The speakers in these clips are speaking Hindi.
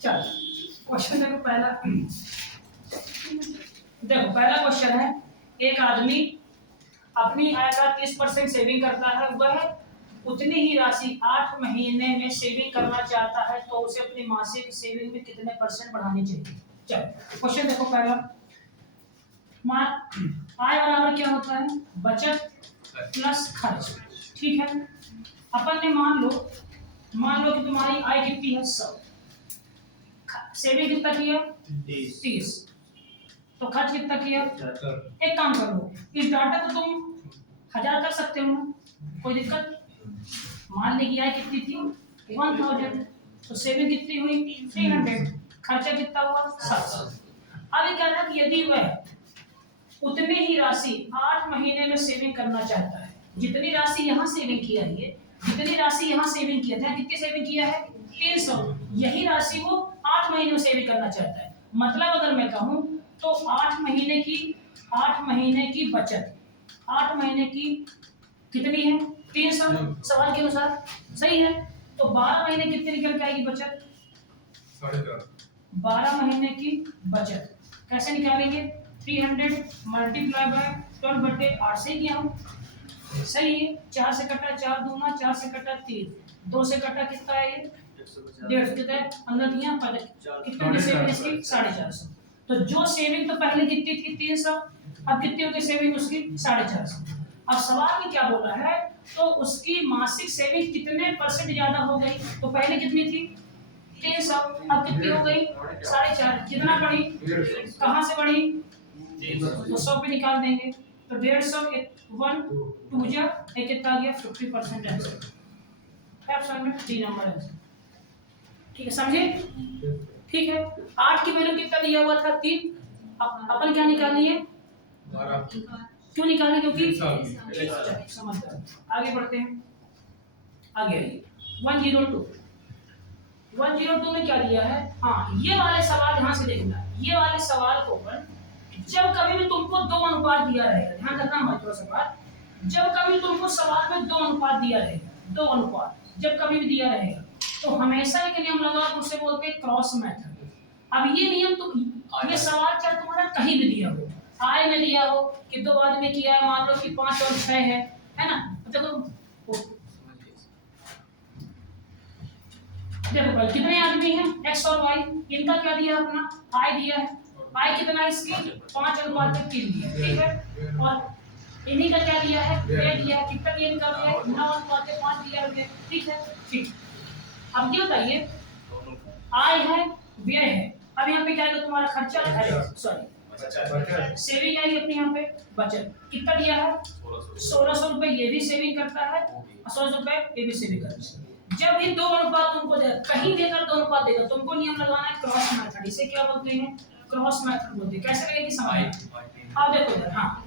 चलो क्वेश्चन देखो पहला। देखो पहला क्वेश्चन है, एक आदमी अपनी आय का 30% सेविंग करता है, वह उतनी ही राशि 8 महीने में सेविंग करना चाहता है, तो उसे अपनी मासिक सेविंग में कितने परसेंट बढ़ानी चाहिए। चलो क्वेश्चन देखो पहला। आय बराबर क्या होता है, बचत प्लस खर्च। ठीक है, अपन ने मान लो कि तुम्हारी आय कितनी है 100, सेविंग कितना किया 30, तो खर्च कितना किया। एक काम करो, इस डाटा को तुम 1000 कर सकते हो ना, कोई दिक्कत। मान ली कि आय कितनी थी 1000, तो सेविंग कितनी हुई 300, खर्चा कितना हुआ 700। अब ये कह रहा है कि यदि वह उतनी ही राशि 8 महीने में सेविंग करना चाहता है, जितनी राशि यहाँ सेविंग किया है, जितनी राशि यहाँ सेविंग किया था, कितनी सेविंग किया है 300, यही राशि वो 8 महीने में सेविंग करना चाहता है। मतलब अगर मैं कहूँ तो 8 महीने की बचत, 8 महीने की कितनी है 300, सवाल के अनुसार सही है। तो 12 महीने कितनी निकल के आएगी बचत, 12 महीने की बचत कैसे निकालेंगे, 300 मल्टीप्लाई बाय 12/8 से किया हूँ, सही है। 4 से कटा 4 दूना, 4 से कटा 3, 2 से कटा कितना है ये 150, कितना है अंदर दिया कितने सेविंग इसकी 450। तो जो सेविंग तो पहले कितनी थी 300, अब कितनी होगी सेविंग उसकी 450। अब सवाल में क्या बोला है, तो उसकी मासिक सेविंग कितने परसेंट ज्यादा हो गई, तो पहले कितनी थी 300, अब कितनी हो गई 450, कितना बढ़ी, कहाँ से बढ़ी, तो 100 पे निकाल देंगे, तो 150 1 2 जा एक कितना आ गया 50% आंसर, ऑप्शन में डी नंबर है। ठीक है समझे, ठीक है। 8 की वैल्यू कितना दिया हुआ था 3, अपन क्या निकालनी है 12, क्यों निकालनी, क्योंकि समझ गए। आगे बढ़ते हैं, आगे 102 में क्या दिया है, हाँ ये वाले सवाल ध्यान से देखना, ये वाले सवाल को जब कभी भी तुमको 2 अनुपात दिया रहेगा, ध्यान रखना महत्वपूर्ण सवाल, जब कभी तुमको सवाल में 2 अनुपात दिया रहेगा, 2 अनुपात जब कभी भी दिया रहेगा, तो हमेशा एक नियम लगा, उसे बोलते हैं क्रॉस मेथड। अब ये नियम तो ये सवाल चाहे तुम्हारा कहीं भी दिया हो, आय में दिया हो कि 2 आदमी किया है, मान लो कि 5 और 6 है ना, देखो भाई कितने आदमी हैं x और y, इनका क्या दिया अपना आय दिया है, आय कितना है इसकी 5:3 दिया, ठीक है। और इन्हीं का क्या दिया है व्यय दिया है, कितना दिया इनका व्यय 9:5 दिया है, ठीक है ठीक। अब ये बताइए आय है व्यय है, अब यहाँ पे क्या है तुम्हारा खर्चा है, सॉरी सेविंग आई अपने यहाँ पे, बचत कितना दिया है 1600 रुपए, ये भी सेविंग करता है, 1600 रुपए ये भी सेविंग करता है। जब ये 2 अनुपात तुमको दे, कहीं देकर 2 अनुपात देगा, तुमको नियम लगाना है क्रॉस मेथड, इसे क्या बोलते हैं क्रॉस मेथड बोलते हैं। कैसे लगेगी समझ, अब देखो इधर, हाँ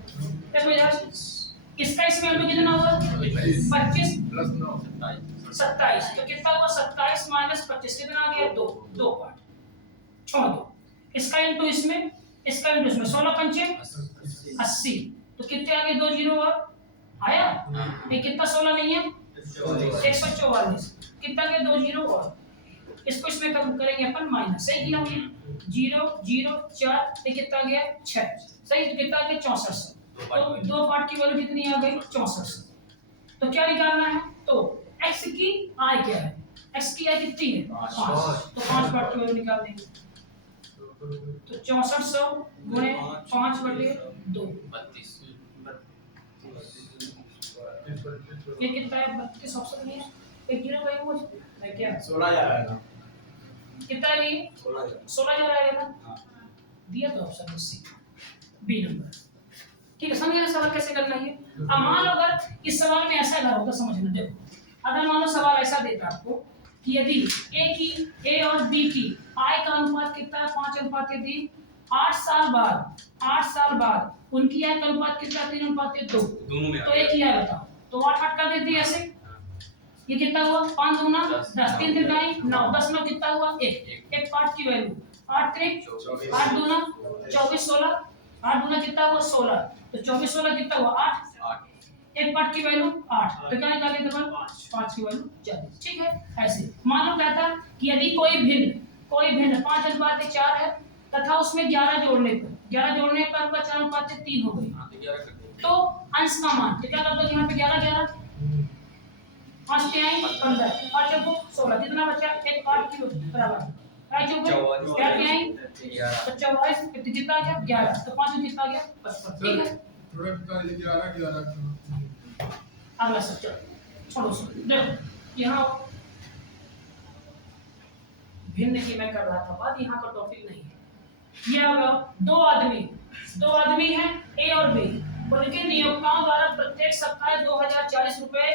देखो इधर इसका इसमें वैल्यू कितना हुआ 25 प्लस 9 27, तो कितना हुआ 27 माइनस 25 कितना आ गया 2 पार्ट छोड़ दो, इसका इनटू इसमें, इसका इनटू इसमें 16 पंचे 80, तो कितने आ गए 2 जीरो और आया, ये कितना 16 नहीं है 144, कितना गया 2 जीरो और इसको इसमें कम करेंगे अपन माइनस, सही किया हमने 0 0 4, ये कितना गया 6, सही, तो कितना गया 6400, तो 2 पार्ट की वैल्यू कितनी आ गई 6400। तो क्या निकालना है, तो x की आय क्या है, x की आय कितनी है 5, तो 5 पार्ट की वैल्यू निकाल देंगे, तो 6400 गुणे 5/2 ये कितना है 32 ऑप्शन में है, एक जीरो भाई वो है क्या 16 जा रहा है, कितना है ये 16 जा रहा है ना, दिया तो ऑप्शन में सी बी नंबर, ठीक है। समझ गए सवाल कैसे करना है। अब मान लो अगर इस सवाल में ऐसा अगर होता, समझना देखो, अगर मान लो सवाल ऐसा देता आपको कि यदि ए और बी की आय का अनुपात कितना है 5:3, 8 साल बाद उनकी आय का अनुपात कितना 3:2, तो एक ही आय बताओ, तो 8 हट कर देती है ऐसे, ये कितना हुआ 5 दूना 10, 3 तिरकाई 9, 10 में कितना हुआ 1 पार्ट की वैल्यू 8 3 8 दूना 24 16, 8 दूना कितना हुआ 16, तो 24 16 कितना हुआ 8, एक पार्ट की वैल्यू 8, तो क्या निकालेंगे अपन 5 की वैल्यू 40, ठीक है। ऐसे मान लो कहता कि यदि कोई भिन्न कोई भिन्न 5:4 है तथा उसमें 11 जोड़ने पर आपका 4:3 हो गई। तो अंश का मान कितना कर दो यहाँ पे 11 5 तिहाई 15 और चौको 16 कितना बचा 1 8 के बराबर 5 चौको क्या तिहाई 24 कितना आ गया 11 तो 5 कितना आ गया 55 ठीक है थोड़ा सा 11 अगला सब छोड़ो देखो यहाँ भिन्न की मैं कर रहा था बात यहाँ का टॉपिक नहीं है। ये होगा दो आदमी हैं ए और बी उनके नियोक्ताओं द्वारा प्रत्येक सप्ताह 2040 रुपए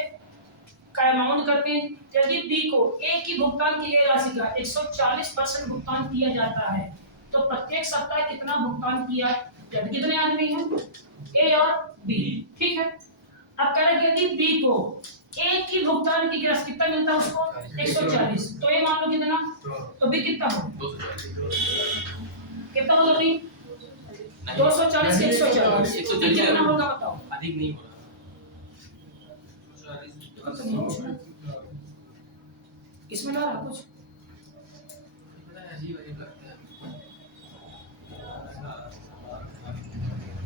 का अमाउंट करते हैं। यदि बी को ए की भुगतान की गई राशि का 140% भुगतान किया जाता है तो प्रत्येक सप्ताह कितना भुगतान किया जाता? कितने आदमी हैं ए और बी ठीक है। अब कह रहे हैं यदि बी को ए की भुगतान की राशि कितना मिलता है उसको 140 तो ये मान लो कितना तो बी कितना हो कितना होगा बी 240 से 140 कितना होगा बताओ अधिक नहीं हो रहा इसमें ना रहा कुछ अजीब अजीब लगता है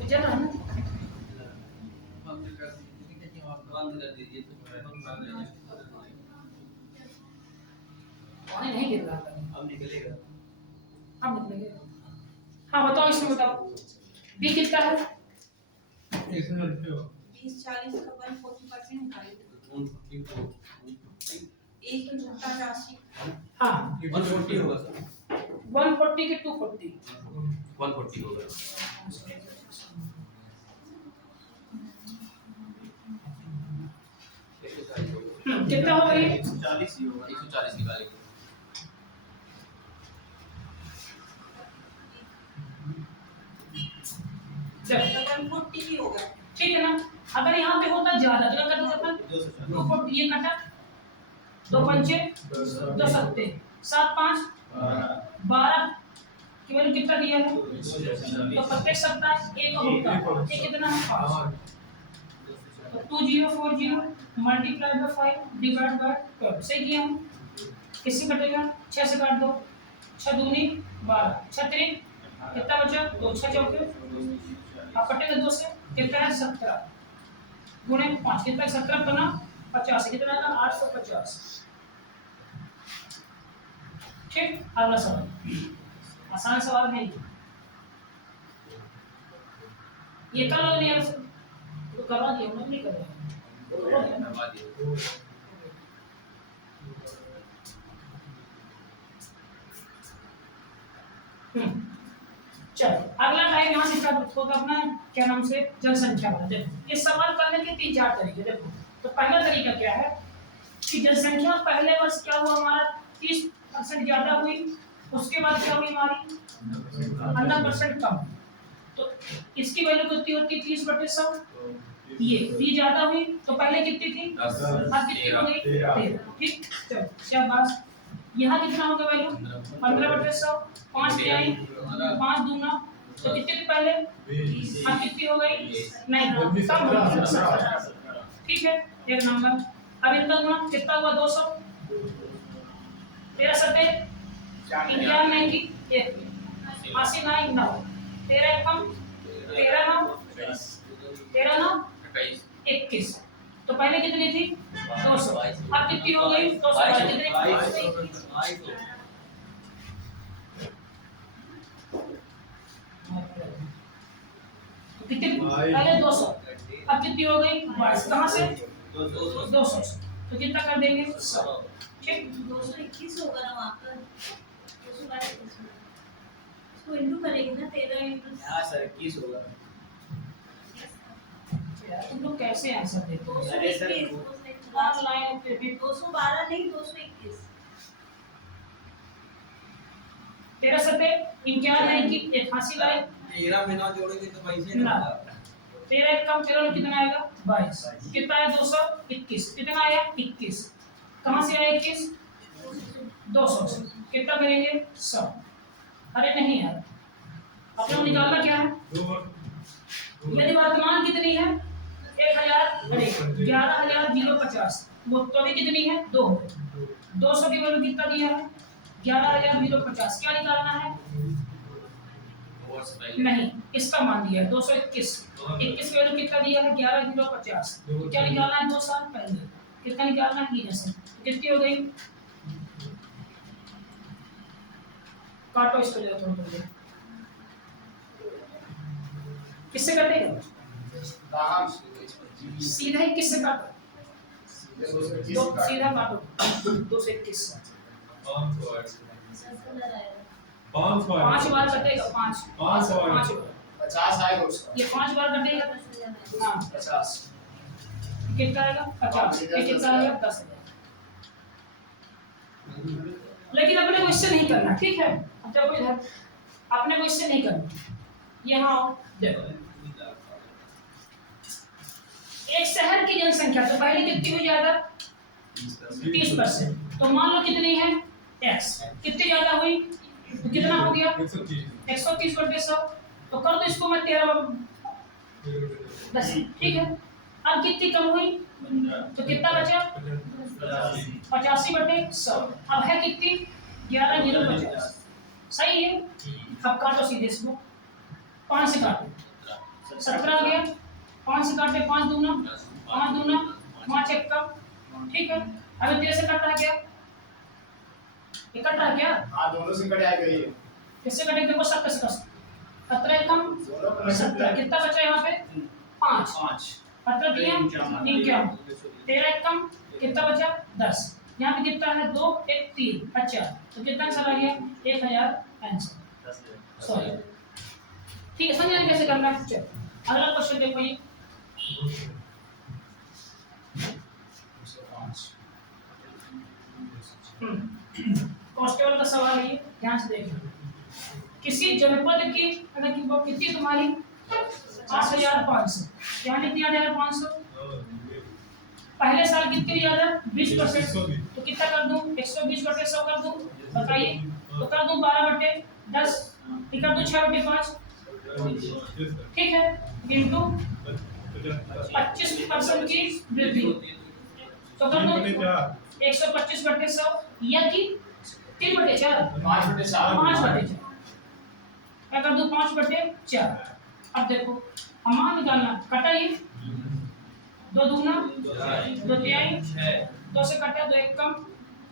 जना है ना बंद कर दीजिए तो पानी नहीं गिर रहा था अब निकलेगा अब निकलेंगे। हाँ बताओ इसमें बताओ बी कितना है इसमें लिखो 20-40 का 140% निकालिए एक की भुगतान राशि हाँ 140 होगा सर 140 के 240 140 होगा कितना होगा ये 140 ही होगा 140 निकालेंगे चल 140 ही होगा ठीक है ना। अगर यहाँ पे होता ज्यादा तो क्या करते अपन 240 ये कटा 2 पंचे 2 सत्ते 7 5 12 केवल कितना दिया है तो प्रत्येक सप्ताह एक होता है ये कितना है 5 तो 2040 मल्टीप्लाई बाय 5 डिवाइड बाय 12 सही किया हम किससे कटेगा 6 से काट दो 6 दूनी 12 6 3 कितना बचा 2 6 चौके अब कटेगा 2 से कितना है 17 गुणे 5 कितना 17 बना 50 कितना है 850 ठीक। अगला सवाल आसान सवाल है ये कर लो नहीं तो करवा दिया हम नहीं कर रहे करवा दिया चलो अगला टाइम यहाँ से स्टार्ट होगा अपना क्या नाम से जनसंख्या वाला। देखो इस सवाल करने के 3-4 तरीके देखो। तो पहला तरीका क्या है कि जनसंख्या पहले वर्ष क्या हुआ हमारा 30% ज्यादा हुई उसके बाद क्या हुई हमारी 15% कम तो इसकी वैल्यू कितनी होती है 30/100 ये ज्यादा हुई तो पहले कितनी थी अब कितनी हो गई 13 ठीक। चलो शाबाश यहाँ कितना होगा वैल्यू 15/100 5 तिहाई 5 दूना तो कितनी थी पहले अब कितनी हो गई नहीं कम हो गई ठीक है एक नंबर। अब इनका गुना कितना हुआ 200 13 सत्ते 91 की 1 80 9 9 13 कम 13 9 13 9 21 तो पहले कितनी थी 200 अब कितनी हो गई 200 कितनी कितनी पहले 200 अब कितनी हो गई 22 कहाँ से 200 तो कितना कर देंगे 100 ठीक 221 होगा ना वहाँ पर 222 इसको इंटू करेंगे ना 13 इंटू हां सर 21 होगा तुम लोग कैसे आंसर देते हो 221 ऑनलाइन पे भी 212 नहीं 221 13 सत्ते 91 की 81 लाए 13 में ना जोड़ेंगे तो पैसे ना ना 13 कम 13 कितना आएगा 22 कितना है 221 कितना आया 21 कहाँ से आया 21 200 से कितना करेंगे 100 अरे नहीं यार अपना निकालना क्या है यदि वर्तमान कितनी है 1000 अरे 11050 वो तो भी कितनी है 200 की वैल्यू कितना दिया है 11,050 क्या निकालना है? और से पहले नहीं, इसका मान दिया है 221। 21 का वैल्यू कितना दिया है? 11,050। क्या निकालना है? 2 साल पहले कितना निकालना है? कितनी हो गई? काटो इसको, ले थोड़ा किससे कटेगा? सीधा ही किससे काटो? सीधा काटो 221 से। 5 बार कटेगा। 5 बार 50 आएगा उसका। ये 5 बार कटेगा। हाँ 50 कितना आएगा? 50। ये कितना आएगा? 10,000। लेकिन अपने को इससे नहीं करना, ठीक है? अब देखो इधर, अपने को इससे नहीं करना। यहाँ आओ, देखो एक शहर की जनसंख्या तो पहले कितनी हुई ज्यादा? 30%। तो मान लो कितनी है? x कितनी ज्यादा हुई तो कितना हो गया? 130 बटे 100। तो कर दो इसको मैं 13 ठीक है। अब कितनी कम हुई तो कितना बचा? 85 बटे 100। अब है कितनी? 11,050। सही है। अब काटो सीधे इसको, 5 से काटो, 17 आ गया। 5 से काटे, 5 दूना 5 एक कम, ठीक है। अभी 13 से कट रहा क्या? ये कट रहा क्या? हाँ दोनों से कट आएगा ये। किससे कटेंगे? देखो 17 से 17 कम दोनों का 17। कितना बचा यहाँ पे? 5। 17 दिया 51। 13 कम कितना बचा? 10। यहाँ पे कितना है? 2 1 3। अच्छा तो कितना चला गया? 1,050। सॉरी, ठीक है। समझ कैसे करना है? चलो अगला क्वेश्चन देखो। ये कांस्टेबल का सवाल है, ध्यान से देखिए। किसी जनपद की अगर की कितनी तुम्हारी 8,500, यहाँ कितनी 8,500? पहले साल कितनी ज्यादा? 20%। तो कितना कर दूं? 120 बटे 100 कर दूं? बताइए। तो कर दूं 12 बटे 10, कर दूं 6 बटे 5, ठीक है, इंटू 25% की वृद्धि। तो कर दो 125 बटे 100 या कि 3 बटे 4, 5 बटे 4। 5 बटे 4। क्या कर दो? 5 बटे 4। अब देखो मान निकालना, कटाइए। 2 दूना 2 तिहाई, 2 से कटा 2 एक कम,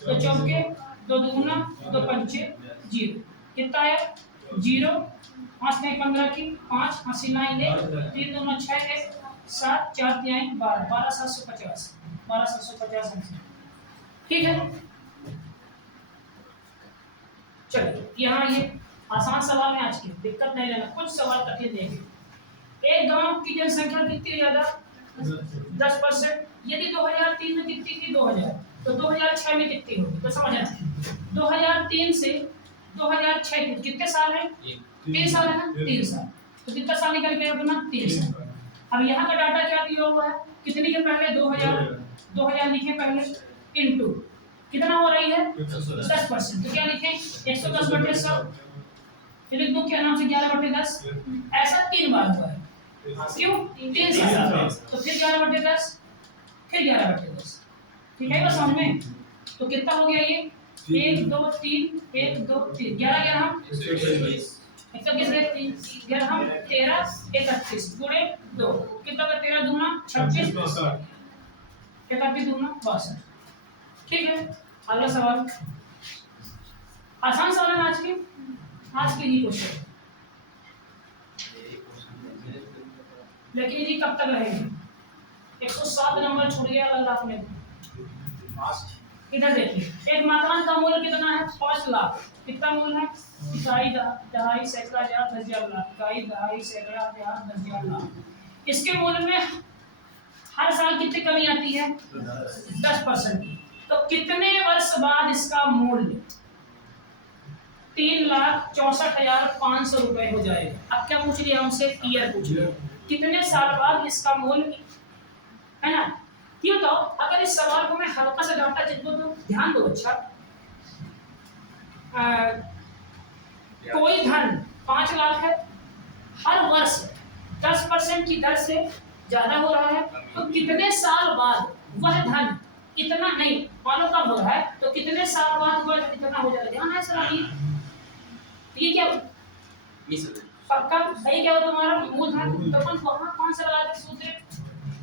2 चौके, 2 दूना 2 पंचे 0। कितना आया? 0। 5 नहीं 15 की 5, 80 9 ले 3 दूना 6 1 7 4 तिहाई 12, 12,750, 12,750 आंसर, ठीक है। चलिए यहाँ ये आसान सवाल है आज के, दिक्कत नहीं लेना। कुछ सवाल कठिन देंगे। एक गांव की जनसंख्या कितनी ज्यादा? 10%। यदि 2003 में कितनी थी? 2000। तो 2006 में कितनी होगी? तो समझना 2003 से 2006 कितने साल है? 3 साल है ना? 3 साल। तो कितना साल निकल गया अपना? 3 साल। अब यहाँ का डाटा क्या दिया हुआ है? कितने के पहले? 2000 लिखे पहले, इनटू कितना हो रही है? 10%। तो क्या लिखें? 110 बटे 100। फिर लिख दूं क्या नाम से? 11 बटे 10। ऐसा 3 बार हुआ है। क्यों? 3 साल। तो फिर 11 बटे 10, फिर 11 बटे 10, ठीक है। बस समझ में। तो कितना हो गया ये? 1 2 3 1 2 3 11 11 हम 121 11 हम 13 31 गुणे 2 कितना का? 13 दूना 26 31 दूना 62, ठीक है। अगला सवाल आसान सवाल है आज के ही क्वेश्चन, लेकिन ये कब तक रहेंगे? 107 नंबर छूट गया अगर आपने। इधर देखिए, एक मकान का मूल्य कितना है? 5 लाख। कितना मूल्य है? इकाई दहाई सैकड़ा हजार 10,000 लाख। इकाई दहाई सैकड़ा हजार 10,000 लाख। इसके मूल्य में हर साल कितनी कमी आती है? 10%। तो कितने वर्ष बाद इसका मूल्य 3,64,500 रुपए हो जाएगा? अब क्या पूछ लिया हमसे? ईयर पूछ लिया। कितने साल बाद इसका मूल्य, है ना? क्यों? तो अगर इस सवाल को मैं हल्का सा डाटा चिपको तो ध्यान दो। अच्छा कोई धन 5 लाख है, हर वर्ष 10% की दर से ज्यादा हो रहा है, तो कितने साल बाद वह धन इतना नहीं मानो कब हो रहा है तो कितने साल बाद हुआ तो इतना हो जाएगा। ध्यान है सर ये क्या मिस पक्का सही क्या हो तुम्हारा मूल है तो अपन वहां कौन सा लगा के सूत्र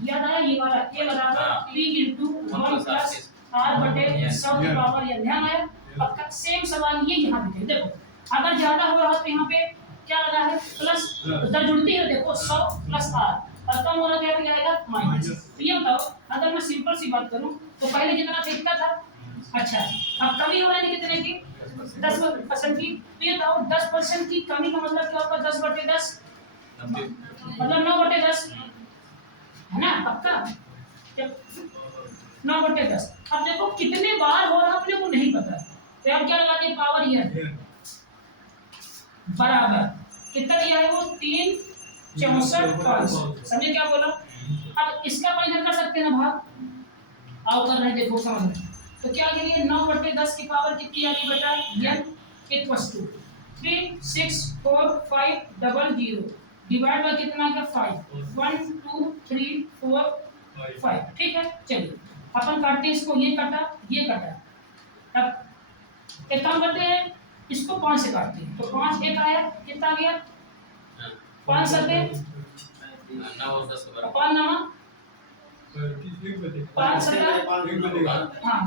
याद आया ये वाला a बराबर p * 1 प्लस r बटे 100 की पावर या ध्यान आया। पक्का सेम सवाल ये यहाँ भी है। देखो अगर ज्यादा हो रहा तो यहाँ पे क्या लगा है प्लस उधर जुड़ती है देखो 100 प्लस r और कम हो रहा क्या जाएगा माइनस। तो ये बताओ अगर मैं सिंपल सी बात करूं तो पहले कितना था इतना था अच्छा अब कमी हो रही है कितने की 10% की। तो ये बताओ 10% की कमी का मतलब क्या होगा 10/10 मतलब 9/10 है ना पक्का 9/10। अब देखो कितने बार हो रहा अपने को नहीं पता तो अब क्या लगा दिए पावर ये बराबर कितना दिया है वो 3 64 5 समझे क्या बोला। अब इसका कोई इधर कर सकते हैं ना भाग आओ कर रहे देखो समझ में तो क्या करेंगे 9/10 की पावर कितनी आ गई बेटा n equals to 36450 divide by कितना का 5 1 2 3 4 5 ठीक है। चलिए अपन काटते हैं इसको ये कटा अब एक काम करते हैं इसको 5 से काटते हैं तो 5 एक आया कितना आ गया 5 सत्ते 9 और 10 के बराबर 5 नामा 5 सत्ता हाँ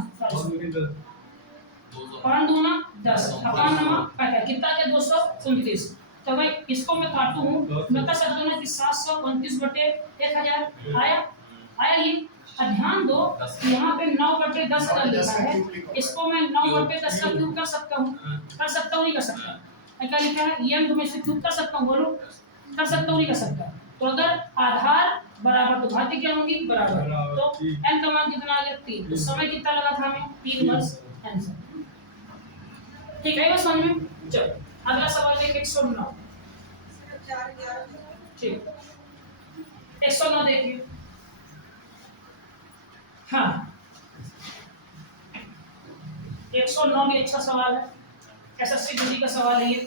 5 दूना 10 अपन नामा कहता कितना के 229। तो भाई इसको मैं काटूं मैं कह सकता हूं ना कि 729 बटे 1000 आया ये। ध्यान दो यहाँ पे 9/10 अगर लिखा है इसको मैं 9/10 का क्यूब कर सकता हूँ नहीं कर सकता मैं क्या लिखा है n को मैं इसे क्यूब कर सकता हूँ बोलो कर सकता हूँ नहीं कर सकता। तो अगर आधार बराबर तो घाती क्या होंगी बराबर तो n का मान कितना आ गया 3 तो समय कितना लगा था हमें 3 बस आंसर ठीक है बस समझ में। चलो अगला सवाल देखिए 109 ठीक 109 देखिए हाँ 109 भी अच्छा सवाल है एसएससी जीडी का सवाल है ये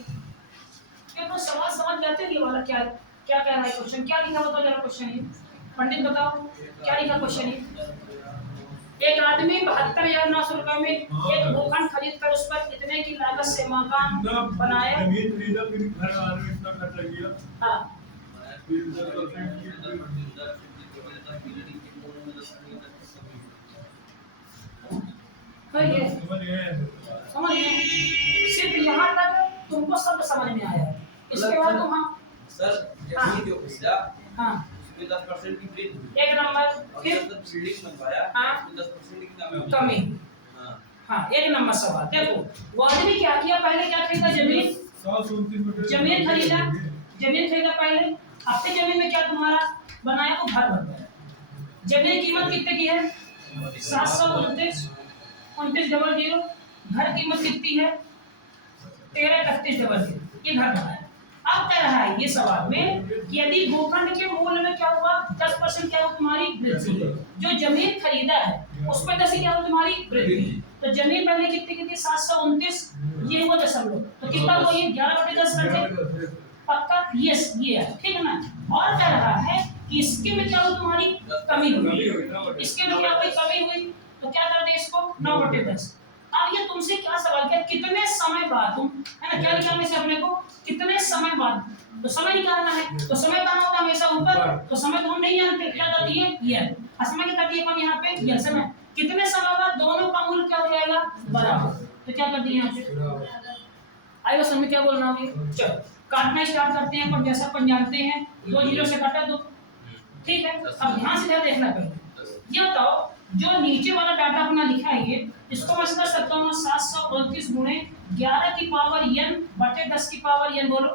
तो सवाल समझ जाते हैं ये वाला क्या क्या कह रहा है क्वेश्चन क्या लिखा होता जरा क्वेश्चन ये पंडित बताओ क्या लिखा क्वेश्चन ये एक आदमी 72,900 रुपए में एक भूखंड खरीद कर उस पर इतने की लागत से मकान बनाए जमीन खरीदा फिर घर आने में इतना खर्चा किया हाँ फिर 10% की ये समझ गए सिर्फ यहाँ तक तुमको सब समझ में आया इसके बाद तुम हाँ सर जमीन जो खरीदा हाँ उसमें 10% की वृद्धि एक नंबर और फिर जब बिल्डिंग बनवाया हाँ तो 10% की कमी हां हाँ एक नंबर सवाल देखो वो आदमी क्या किया पहले क्या खरीदा जमीन खरीदा पहले अपनी जमीन में क्या तुम्हारा बनाया वो घर बन गया। जमीन की कीमत कितने की है 729,00 घर कीमत कितनी है 13,31,00 ये घर बनाया। अब कह रहा है ये सवाल में कि यदि भूखंड के मूल्य में क्या हुआ 10% क्या हुआ तुम्हारी वृद्धि जो जमीन खरीदा है उस पर 10 क्या हुआ तुम्हारी वृद्धि तो जमीन पहले कितनी 729 ये हुआ दशमलव तो कितना हुआ ये 11/10 करके पक्का यस ये है ठीक है ना। और कह रहा है कि इसके में क्या हुआ तुम्हारी कमी हुई इसके में क्या हुई कमी हुई तो क्या कर दे इसको 9/10। अब ये तुमसे क्या सवाल किया कितने समय बाद तुम है ना क्या निकालने से अपने को कितने समय बाद तो समय निकालना है तो समय कहाँ होता है हमेशा ऊपर तो समय तो हम नहीं जानते क्या करती है ये समय क्या करती है अपन यहाँ पे ये समय कितने समय बाद दोनों का मूल्य क्या हो जाएगा बराबर तो क्या करती है यहाँ पे आएगा समय क्या बोलना होगी। चलो काटना स्टार्ट करते हैं पर जैसा अपन जानते हैं 2 0 से काटा 2 ठीक है। अब ध्यान से ध्यान देखना पहले ये बताओ जो नीचे वाला डाटा अपना लिखा है ये इसको मैं समझ सकता हूँ 729 गुणे 11 की पावर n बटे 10 की पावर n बोलो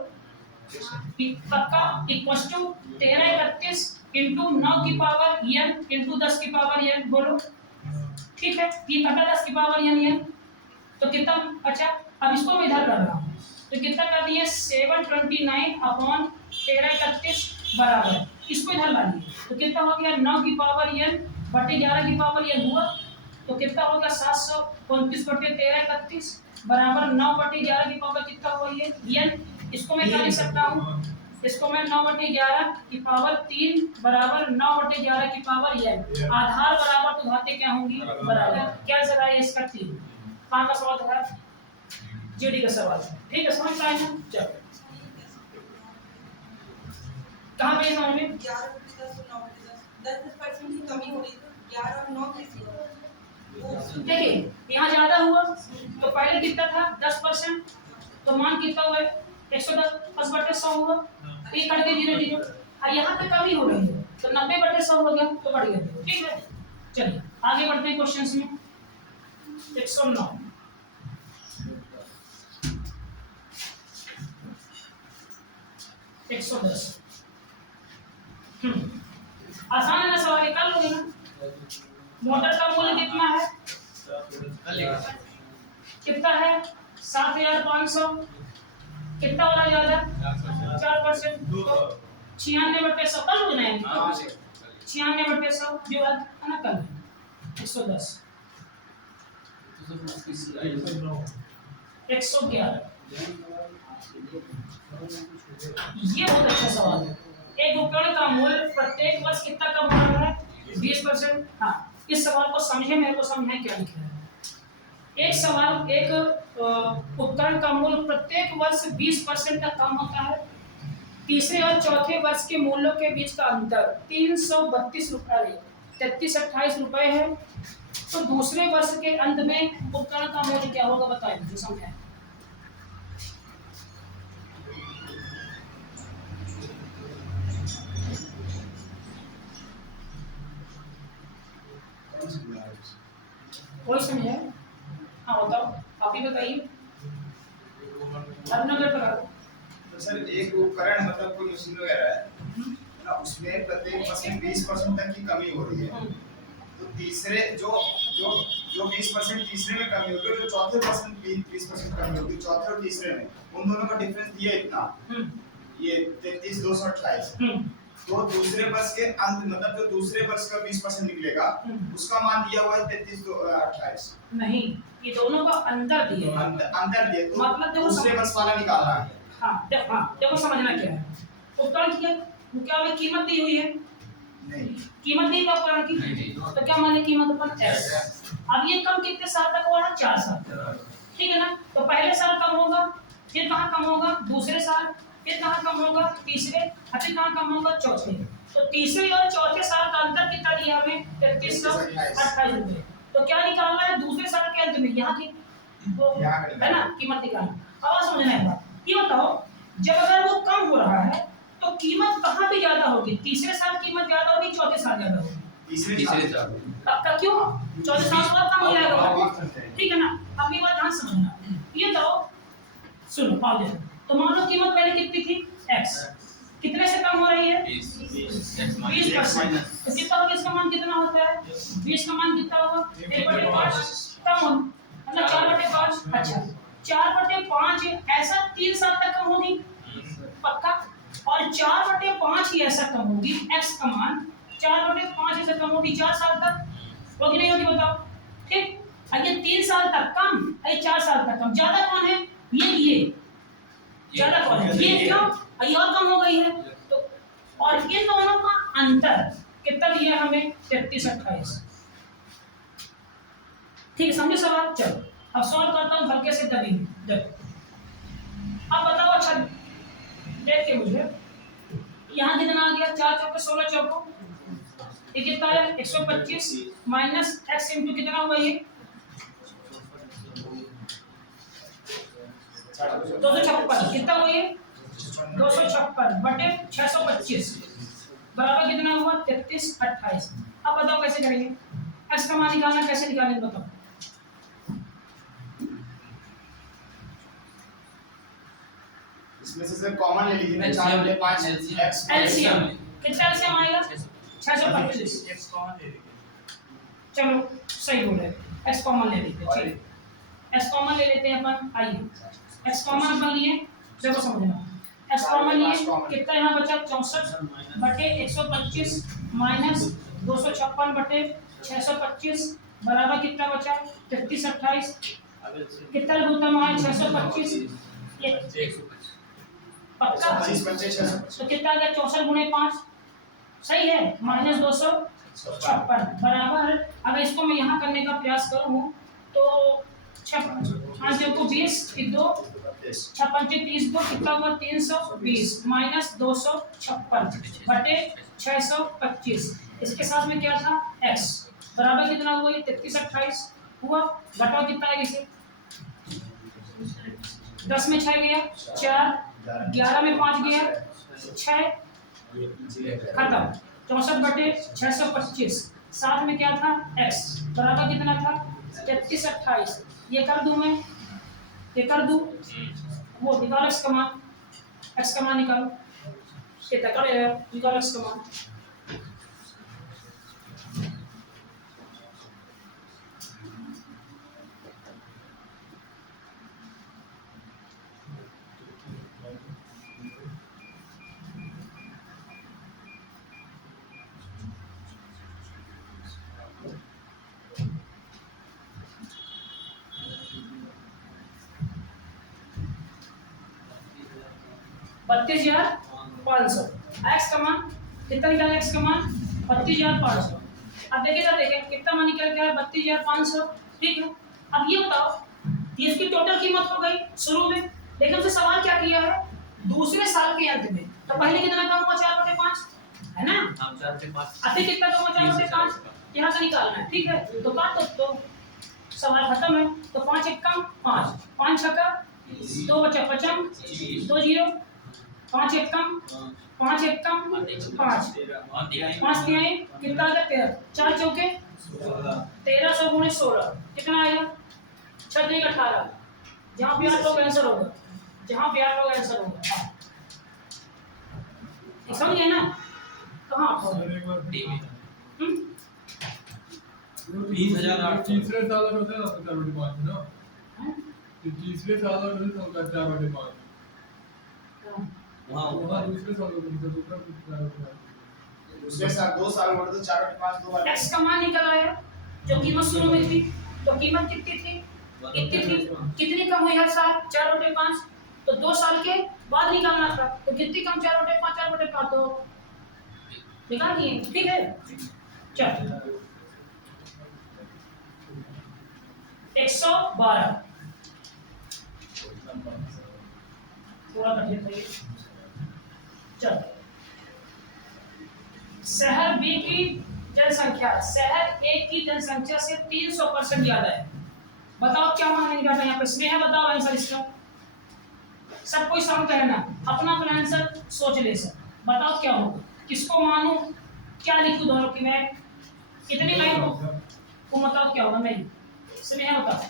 पक्का इक्वल्स टू 1331 इंटू 9 की पावर n इंटू 10 की पावर n बोलो ठीक है। ये कटा 10 की पावर n तो कितना अच्छा अब इसको मैं इधर कर रहा हूँ तो कितना कर दिए 729 अपॉन 1331 बराबर इसको इधर ला दिए तो कितना हो गया 9 की पावर n बटे 11 की पावर n हुआ तो कितना हो गया 729 बटे 1331 बराबर 9 बटे 11 की पावर कितना हुआ ये n इसको मैं क्या लिख सकता हूँ इसको मैं 9/11 की पावर 3 बराबर 9/11 की पावर n, आधार बराबर तो घातें क्या होंगी बराबर। क्या जरा है इसका 3। कहाँ का सवाल था? जीडी का सवाल है। ठीक है, समझ पाए ना? चलो कहाँ पे समझ में? 10% की कमी हो रही तो 11 और 9 कैसे हो? देखिए यहाँ ज्यादा हुआ तो पहले कितना था 10%, तो मान कितना हुआ 110/100 हुआ, ये कट के 0 0। और यहाँ पे कमी हो रही है तो 90/100 हो गया तो बढ़ गया। ठीक है, चलिए आगे बढ़ते हैं क्वेश्चंस में। 109 110 आसान है ना सवाल, ये कर लोगे ना। मोटर का मूल्य कितना है? कितना है? 7,500। कितना वाला ज्यादा? 4%। तो 96/100 कर लोगे ना? 96/100 जो है ना, कर 110 111। ये बहुत अच्छा सवाल है। एक उपकरण का मूल्य प्रत्येक वर्ष कितना कम हो रहा है? 20%। हाँ, इस सवाल को समझे, मेरे को समझाएं क्या लिखा है। एक सवाल, एक उपकरण का मूल्य प्रत्येक वर्ष 20% का कम होता है। तीसरे और चौथे वर्ष के मूल्यों के बीच का अंतर 332 रुपये 3328 रुपए है। तो दूसरे वर्ष के अंत में उपकरण का मूल्य क्या होगा बताएं, मुझे समझाएं। कोई समझे? हाँ बताओ, आप ही बताइए। तो सर एक उपकरण मतलब कोई मशीन वगैरह है ना, उसमें प्रत्येक वर्ष में 20% तक की कमी हो रही है। तो तीसरे जो जो जो 20% तीसरे में कमी होगी, जो चौथे 20% कमी होगी चौथे और तीसरे में, उन दोनों का डिफरेंस दिया इतना, ये 33,228। तो दूसरे वर्ष के अंत मतलब जो दूसरे वर्ष का 20% निकलेगा उसका मान दिया हुआ है 33,228। नहीं, ये दोनों का अंतर दिया है। अंतर दिए तो मतलब देखो दूसरे वर्ष वाला निकालना है। हाँ देखो समझना क्या है। उपकरण की क्या हमें कीमत दी हुई है? नहीं, कीमत दी उपकरण की, तो क्या मान कीमत अपन x। अब ये कम कितने साल तक हुआ है? 4 साल। ठीक है ना? तो पहले साल कम होगा, फिर कहाँ कम होगा? दूसरे साल, फिर कहाँ कम होगा? तीसरे, फिर कहाँ कम होगा? चौथे। तो तीसरे और चौथे साल का अंतर कितना दिया हमें? 3328 रुपए। तो क्या निकालना है दूसरे साल के अंत में? यहाँ की है ना कीमत निकालना। अब समझना है बात, ये बताओ जब अगर वो कम हो रहा है तो कीमत कहाँ पे ज्यादा होगी? तीसरे साल कीमत ज्यादा होगी, चौथे साल ज्यादा होगी? तीसरे साल। पक्का? क्यों? चौथे साल बाद कम हो जाएगा। ठीक है ना? अब ये बात ध्यान समझना। ये तो सुनो आओ देखो, तो मान लो कीमत पहले कितनी थी? x। कितने से कम हो रही है? 20%। तो कितना होगा इसका मान? कितना होता है 20 का मान? कितना होगा? 1/5 कम हो, मतलब 4/5। अच्छा 4/5 ऐसा 3 साल तक कम होगी पक्का, और 4/5 ही ऐसा कम होगी x का मान 4/5 ऐसा कम होगी 4 साल तक। होगी नहीं होगी बताओ? ठीक, ये 3 साल तक कम, ये 4 साल तक कम। ज्यादा कौन है? ये ज्यादा कौन है? ये क्यों? ये और कम हो गई है। तो और इन दोनों का अंतर कितना दिया हमें? 3328। ठीक है, समझे सवाल? चलो अब सॉल्व करता हूँ हल्के से दबी। अब बताओ, अच्छा देख के मुझे यहाँ कितना आ गया? 4 चौके 16 चौको, ये कितना है? 125 माइनस x इंटू कितना हुआ? ये 256। कितना हुआ ये? 256/625 बराबर कितना हुआ? 3328। अब बताओ कैसे करेंगे? x का मान निकालना, कैसे निकालेंगे बताओ? इसमें से सर कॉमन ले लीजिए ना, 4/5 x एलसीएम कितना एलसीएम आएगा? 625। एक्स कॉमन ले लीजिए। चलो सही बोल रहे, x कॉमन ले लेते हैं। चलिए x कॉमन ले लेते हैं अपन। आइए x कॉमन अपन लिए, देखो समझना। x कॉमन लिए कितना यहाँ बचा? 64/125 माइनस 256/625 बराबर कितना बचा? 3328। कितना होता है? 625। पक्का 25 पंचे 625 तो कितना आ गया 64 गुणे 5 सही है माइनस 256 बराबर। अगर इसको मैं यहाँ करने का प्रयास करूँ तो 5 को 20 फिर 2 6 पंचे 30 2 कितना हुआ 320 माइनस 256 बटे 625। इसके साथ में क्या था x बराबर कितना हुआ ये 33 28 हुआ घटाओ कितना है इसे 10 में 6 गया 4 11 में 5 गया 6 खत्म 64 बटे 625 साथ में क्या था x बराबर कितना था 33 28 ये कर दूं मैं ये कर दूं वो निकालो x का मान निकालो कितना करेगा निकालो x का मान बत्तीस हजार 500 एक्स का मान कितना निकाला एक्स का मान 32,500। अब देखिए कितना मान निकल गया 32,500 ठीक है। अब ये बताओ ये इसकी टोटल कीमत हो गई शुरू में लेकिन हमसे सवाल क्या किया है दूसरे साल के अंत में तो पहले कितना कम हुआ 4/5 है ना हम 4/5 अभी कितना कम हुआ 4/5 यहाँ से निकालना है ठीक है तो काट तो सवाल खत्म है तो 5 1 कम 5 5 छक्का 2 बचा 50 2 0 5 1 कम 5 1 कम 5 5 तिहाई कितना आ गया 13 4 चौके 1300 गुणे 16 कितना आएगा 6 3 18 जहाँ पे 8 लोग आंसर होगा जहाँ पे 8 लोग आंसर होगा समझे ना कहाँ तीसरे साल में होता है ना 4/5 ना तीसरे साल में होता है 4/5 वहाँ दूसरे साल में दूसरे साल 2 साल में तो 4/5 2 बार एक्स का मान निकल आया जो कीमत शुरू में थी तो कीमत कितनी थी कितनी कम हुई हर साल 4/5 तो 2 साल के बाद निकालना था तो कितनी कम 4/5 तो निकाल दिए ठीक है। चल 112 थोड़ा कठिन है चल शहर बी की जनसंख्या शहर ए की जनसंख्या से 300% ज्यादा है बताओ क्या मान निकालना है यहाँ पे स्नेहा बताओ आंसर इसका सब कोई शांत रहना अपना अपना आंसर सोच ले सर बताओ क्या होगा किसको मानूं क्या लिखूं दोनों की मैं कितनी लाइन को मतलब क्या होगा मैं स्नेहा बताओ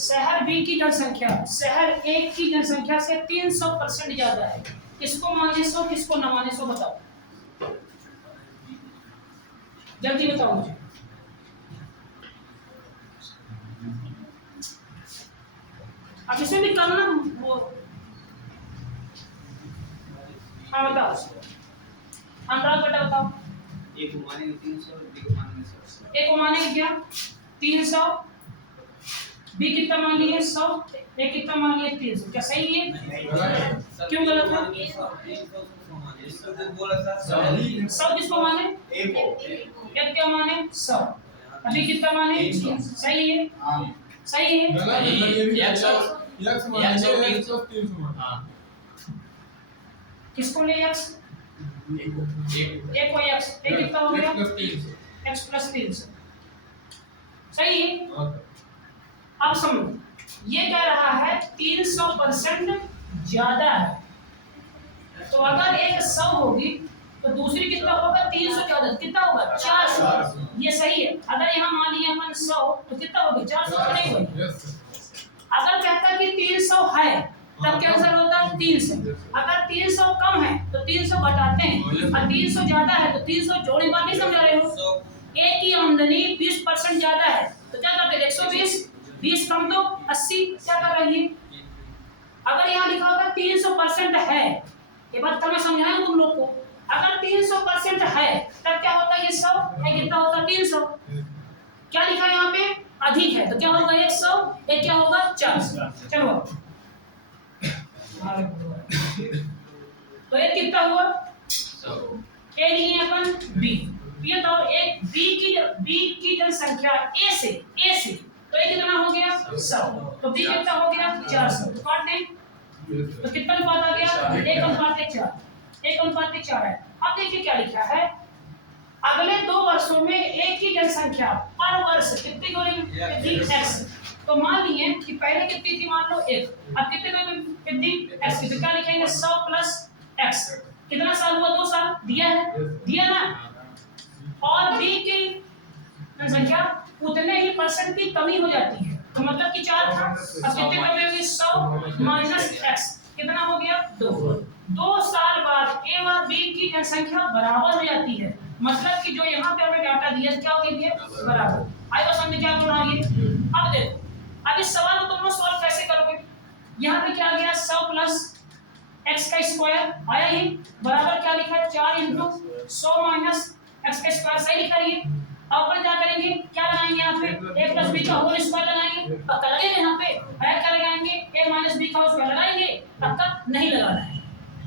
शहर बी की जनसंख्या शहर ए की जनसंख्या से 300% ज्यादा है किसको माने 100 किसको न माने 100 बताओ जल्दी बताओ मुझे अब इसे भी करना वो हाँ बताओ अनुराग बेटा बताओ एक मानेंगे 300 बी को मानेंगे 100 ए को मानेंगे क्या 300 बी कितना मान लिए 100 ए कितना मान लिए 300 क्या सही है क्यों गलत है 300 बोला था 100 किसको माने ए को ए क्या माने 100 अभी कितना माने सही है हां सही है हाँ किसको ले x एक को x ए कितना हो गया x + 300 सही है। अब समझो ये कह रहा है 300% ज्यादा है तो अगर एक 100 होगी तो दूसरी कितना होगा 300 ज्यादा कितना होगा 400 ये सही है। अगर यहाँ मान लिया अपन 100 तो कितना होगा 400 तो नहीं होगा। अगर कहता कि 300 है तब क्या आंसर होता है 300। अगर 300 कम है तो 300 घटाते हैं और 300 ज्यादा है तो 300 जोड़ी बात नहीं समझा रहे हो। ए की आमदनी 20% ज्यादा है तो क्या करते हैं 120 20 कम तो 80 क्या कर रही है। अगर यहाँ लिखा होगा 300% है ये बात कल मैं समझाया तुम लोग को। अगर 300% है तब क्या होता है ये 100 है कितना होता है 300 क्या लिखा है यहाँ पे अधिक है तो क्या होगा 100 एक क्या होगा 400। चलो तो ये कितना हुआ ए लिए अपन बी। ये तो एक बी की जनसंख्या ए से तो ये कितना हो गया 100, तो बी कितना हो गया 400, तो काट दें तो कितना अनुपात आ गया 1:4 है। अब देखिए क्या लिखा है, अगले 2 वर्षों में ए की जनसंख्या पर वर्ष कितनी होगी x। तो मान लिए कि पहले कितनी थी, मान लो 1, अब कितनी x की, तो क्या लिखेंगे 100 प्लस x। कितना साल हुआ 2 साल दिया ना। और b की जनसंख्या उतने ही परसेंट की कमी हो जाती है, तो मतलब कि 4 था, अब कितने कमी होगी 100 माइनस x, कितना हो गया 2 साल बाद ए और बी की जनसंख्या बराबर हो जाती है, मतलब कि जो यहाँ पे हमें डाटा दिया क्या हो गया बराबर। आई बात समझ क्या बोल रहा हूँ ये। अब देखो, अब इस सवाल को तुम लोग सॉल्व कैसे करोगे, यहाँ पे क्या आ गया 100 प्लस x का स्क्वायर आया ही बराबर क्या लिखा है 4 इंटू 100 माइनस x का स्क्वायर, सही लिखा है। अब अपन क्या करेंगे, क्या लगाएंगे यहाँ पे a प्लस बी का होल स्क्वायर लगाएंगे, पक्का लगेगा यहाँ पे। और क्या लगाएंगे a माइनस बी का होल स्क्वायर लगाएंगे, पक्का नहीं लगाना है,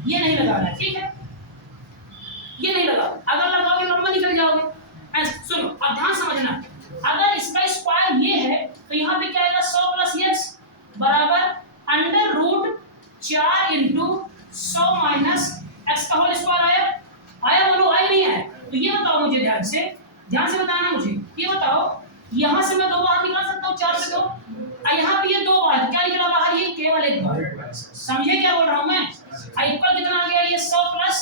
ये नहीं लगाना है, ठीक है, ये नहीं लगा। अगर लगाओगे लंबा निकल जाओगे। सुनो अब ध्यान समझना, अगर इसका स्क्वायर ये है तो यहाँ पे क्या आएगा 100 प्लस x बराबर under root 4 into 100 minus x का होल स्क्वायर आया बोलो आया नहीं आया। तो ये बताओ मुझे ध्यान से बताना मुझे, ये बताओ यहाँ से मैं 2 बाहर निकाल सकता हूँ 4 से 2, और यहाँ पे ये 2 बाहर, क्या निकला बाहर ये केवल 1 बार। समझे क्या बोल रहा हूँ मैं। इक्वल कितना आ गया ये 100 प्लस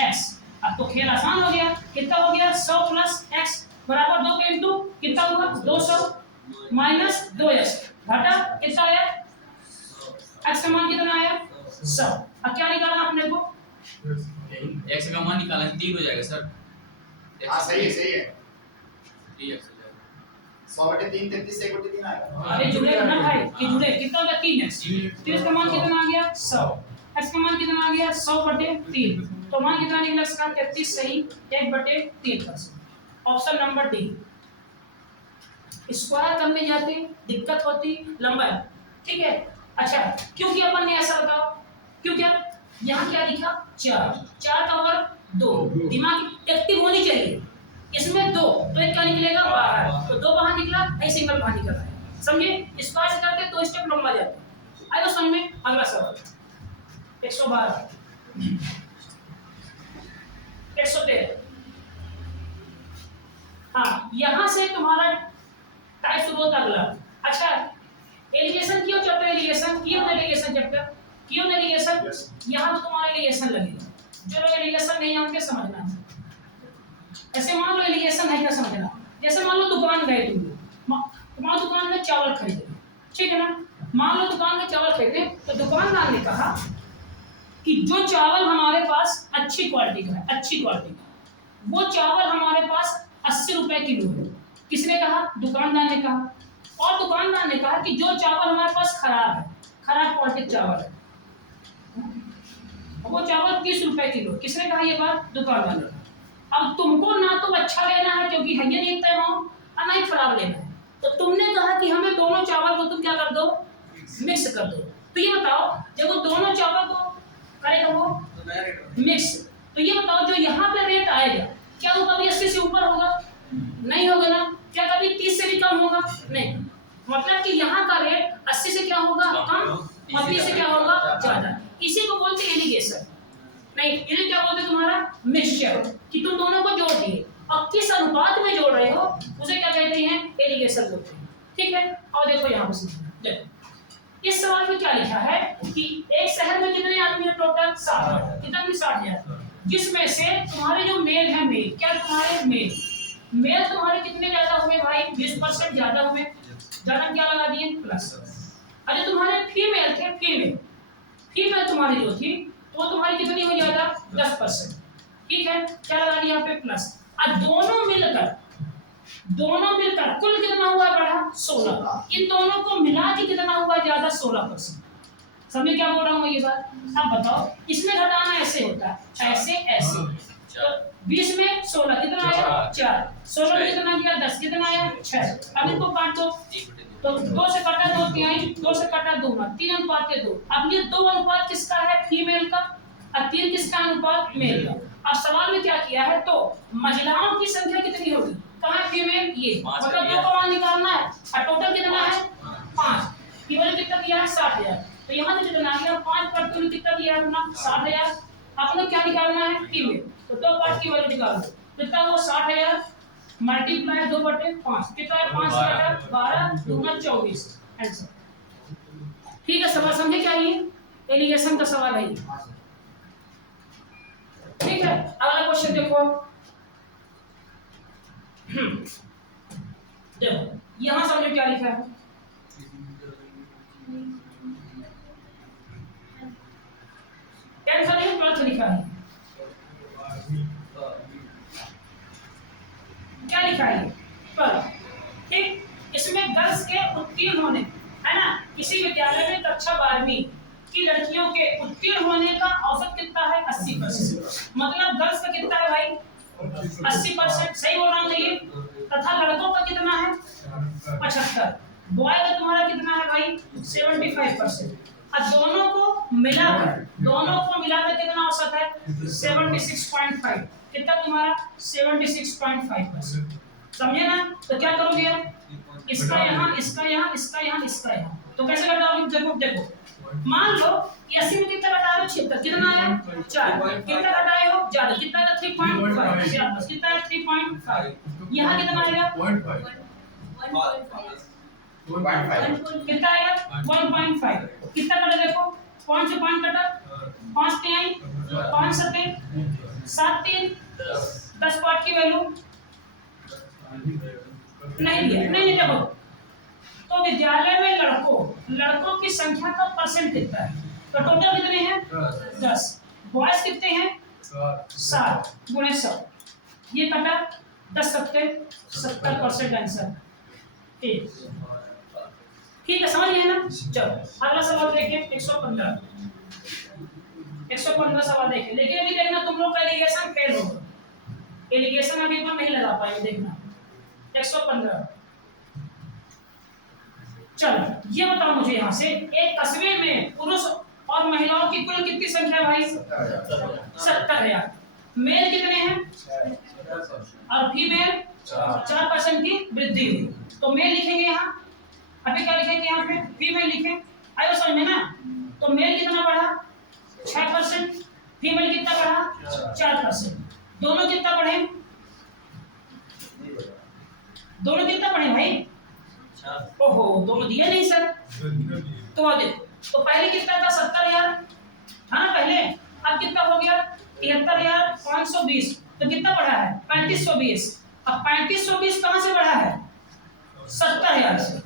x। अब तो खेल आसान हो गया, कितना हो गया 100 प्लस x बराबर 2 के इंटू कितना हुआ 200 माइनस 2x घटा कितना आया x का मान कितना आया 100। अब क्या निकालना अपने को, x का मान निकालना 3 हो जाएगा सर। हाँ सही है 3x हो जाएगा 100/3 33 से 1/3 आएगा। अरे जुड़े ना भाई कि जुड़े, कितना हो गया 3x, तो इसका मान कितना आ गया 100, x का मान कितना आ गया 100/3, तो मान कितना निकला इसका 33 सही 1/3%। Option number D. स्क्वायर करने जाते दिक्कत होती लंबा, ठीक है। अच्छा क्योंकि अपन ने ऐसा बताओ, क्यों क्या यहाँ क्या लिखा 4 का वर्ग 2, दिमाग एक्टिव होनी चाहिए, इसमें 2 तो एक क्या निकलेगा बाहर, तो 2 बाहर निकला ऐसे सिंगल बाहर निकल रहा है, समझे। स्क्वायर से करते 2 स्टेप लंबा जाता है। आइए समझ में अगला सवाल 112 113। हाँ यहाँ से तुम्हारा टाइप शुरू होता अगला। अच्छा एलिगेशन क्यों चैप्टर, एलिगेशन क्यों एलिगेशन चैप्टर क्यों एलिगेशन, यहाँ तो तुम्हारा एलिगेशन लगेगा, जो लोग एलिगेशन नहीं जानते समझना। ऐसे मान लो एलिगेशन है क्या समझना, जैसे मान लो दुकान गए तुम्हारा दुकान में चावल खरीदे, ठीक है ना। मान लो दुकान में चावल खरीदे तो दुकानदार ने कहा कि जो चावल हमारे पास अच्छी क्वालिटी का है, अच्छी क्वालिटी का वो चावल हमारे पास 80 रुपए किलो है। किसने कहा, दुकानदार ने कहा। और दुकानदार ने कहा कि जो चावल हमारे पास खराब है, खराब क्वालिटी चावल है, वो चावल 30 रुपए किलो। किसने कहा ये बात, दुकानदार ने। अब तुमको ना तो अच्छा लेना है क्योंकि है ये नहीं तय अमाउंट, और ना ही खराब लेना है, तो तुमने कहा कि हमें दोनों चावल को तुम क्या कर दो, मिक्स कर दो। तो ये बताओ जब वो दोनों चावल को करेगा वो मिक्स, तो ये बताओ जो यहाँ पे रेट आएगा क्या वो कभी 80 से ऊपर होगा, नहीं होगा ना। क्या कभी 30 से भी कम होगा, नहीं। मतलब कि यहाँ का रेट 80 से क्या होगा कम, और 30 से क्या होगा ज्यादा। इसी को बोलते हैं एलिगेशन, नहीं इन्हें क्या बोलते हैं तुम्हारा मिक्सचर, कि तुम दोनों को जोड़ दिए और किस अनुपात में जोड़ रहे हो उसे क्या कहते हैं, एलिगेशन बोलते हैं, ठीक है। और देखो यहाँ पे देखो इस सवाल में क्या लिखा है कि एक शहर में कितने आदमी है टोटल 60, कितना 60,000, जिसमें से तुम्हारे जो मेल है, मेल क्या तुम्हारे मेल तुम्हारे कितने ज्यादा हुए भाई 20% ज्यादा हुए, ज्यादा क्या लगा दिए प्लस। अरे तुम्हारे फीमेल थे, फीमेल तुम्हारी जो थी वो तुम्हारी कितनी हो ज्यादा 10%, ठीक है, क्या लगा दिया यहाँ पे प्लस। अब दोनों मिलकर कुल कितना हुआ बढ़ा 16, इन दोनों को मिला के कितना हुआ ज्यादा 16%। समझे क्या बोल रहा हूँ मैं ये बात। अब बताओ इसमें घटाना ऐसे होता है, ऐसे तो 20 में 16 कितना आया 4, 16 में कितना दिया 10, कितना आया 6। अब इनको काट दो तो 2 से कटा 2 तिहाई, 2 से कटा 2, 3 अनुपात के 2। अब ये 2 अनुपात किसका है, फीमेल का, और 3 किसका अनुपात मेल का। अब सवाल में क्या किया है, तो महिलाओं की संख्या कितनी होगी, कहाँ है फीमेल, ये पाँच मतलब है, 2 का मान निकालना है और टोटल कितना है 5, की वैल्यू कितना दिया है 60,000। तो यहाँ से कितना आ गया 5 पर टू कितना दिया है अपना 60,000। अपने क्या निकालना है फीमेल, तो 2 पार्ट की वैल्यू निकाल दो, कितना वो 60,000 मल्टीप्लाई 2/5 कितना है 5 बटा 12 दूना 24 आंसर। ठीक है, सवाल समझे क्या ये एलिगेशन का सवाल है ये। ठीक है, अगला क्वेश्चन देखो। देखो यहां समझो क्या लिखा है, टेंथ नहीं 12th लिखा है, क्या लिखा है 12। ठीक, इसमें गर्ल्स के उत्तीर्ण होने है ना, किसी विद्यालय में कक्षा 12वीं की लड़कियों के उत्तीर्ण होने का औसत कितना है 80%। मतलब गर्ल्स का कितना है भाई 80%, सही बोल रहा हूँ ये, तथा लड़कों का कितना है 75, बॉय का तुम्हारा कितना है भाई 75%। और दोनों को मिलाकर कितना औसत है 76.5, कितना तुम्हारा 76.5%। समझे ना, तो क्या करोगे इसका यहाँ इसका यहाँ इसका यहाँ इसका यहाँ, तो कैसे घटाओगे, देखो देखो मान लो कि 80 में कितना घटा रहे हो 76, कितना है 4, कितना घटाए हो ज्यादा, कितना है 3.5, कितना है 3.5, यहाँ कितना आएगा 1.5 कितना आएगा 1.5, कितना कटा देखो 5 से 5 कटा, 5 3 आई 5 7 7 3 10 पार्ट की वैल्यू नहीं दिया, नहीं देखो, तो विद्यालय में लड़कों की संख्या का परसेंट कितना है, तो टोटल कितने हैं 10, बॉयज कितने हैं 7 गुणे 100, ये कटा 10 सत्ते 70% आंसर। ठीक है, समझ गए ना। चलो अगला सवाल देखिए 115 सवाल देखिए, लेकिन अभी देखना तुम लोग का एलिगेशन फेल होगा, एलिगेशन अभी पर नहीं लगा पाए, देखना 115। चलो ये बताओ मुझे यहाँ से, एक कस्बे में पुरुष और महिलाओं की कुल कितनी संख्या है भाई 70,000, मेल कितने हैं और फीमेल 4% की वृद्धि हुई, तो मेल लिखेंगे यहाँ, अभी क्या लिखेंगे यहाँ पे फीमेल लिखें, आयो समझ में ना। तो मेल कितना बढ़ा 6%, फीमेल कितना बढ़ा 4%, दोनों कितना बढ़े, दोनों कितना बढ़े भाई, ओहो दोनों दिए नहीं सर, तो आ देखो, तो पहले कितना था 70,000 था ना पहले, अब कितना हो गया 73,520, तो कितना बढ़ा है 3520, अब 3520 कहां से बढ़ा है 70,000 से,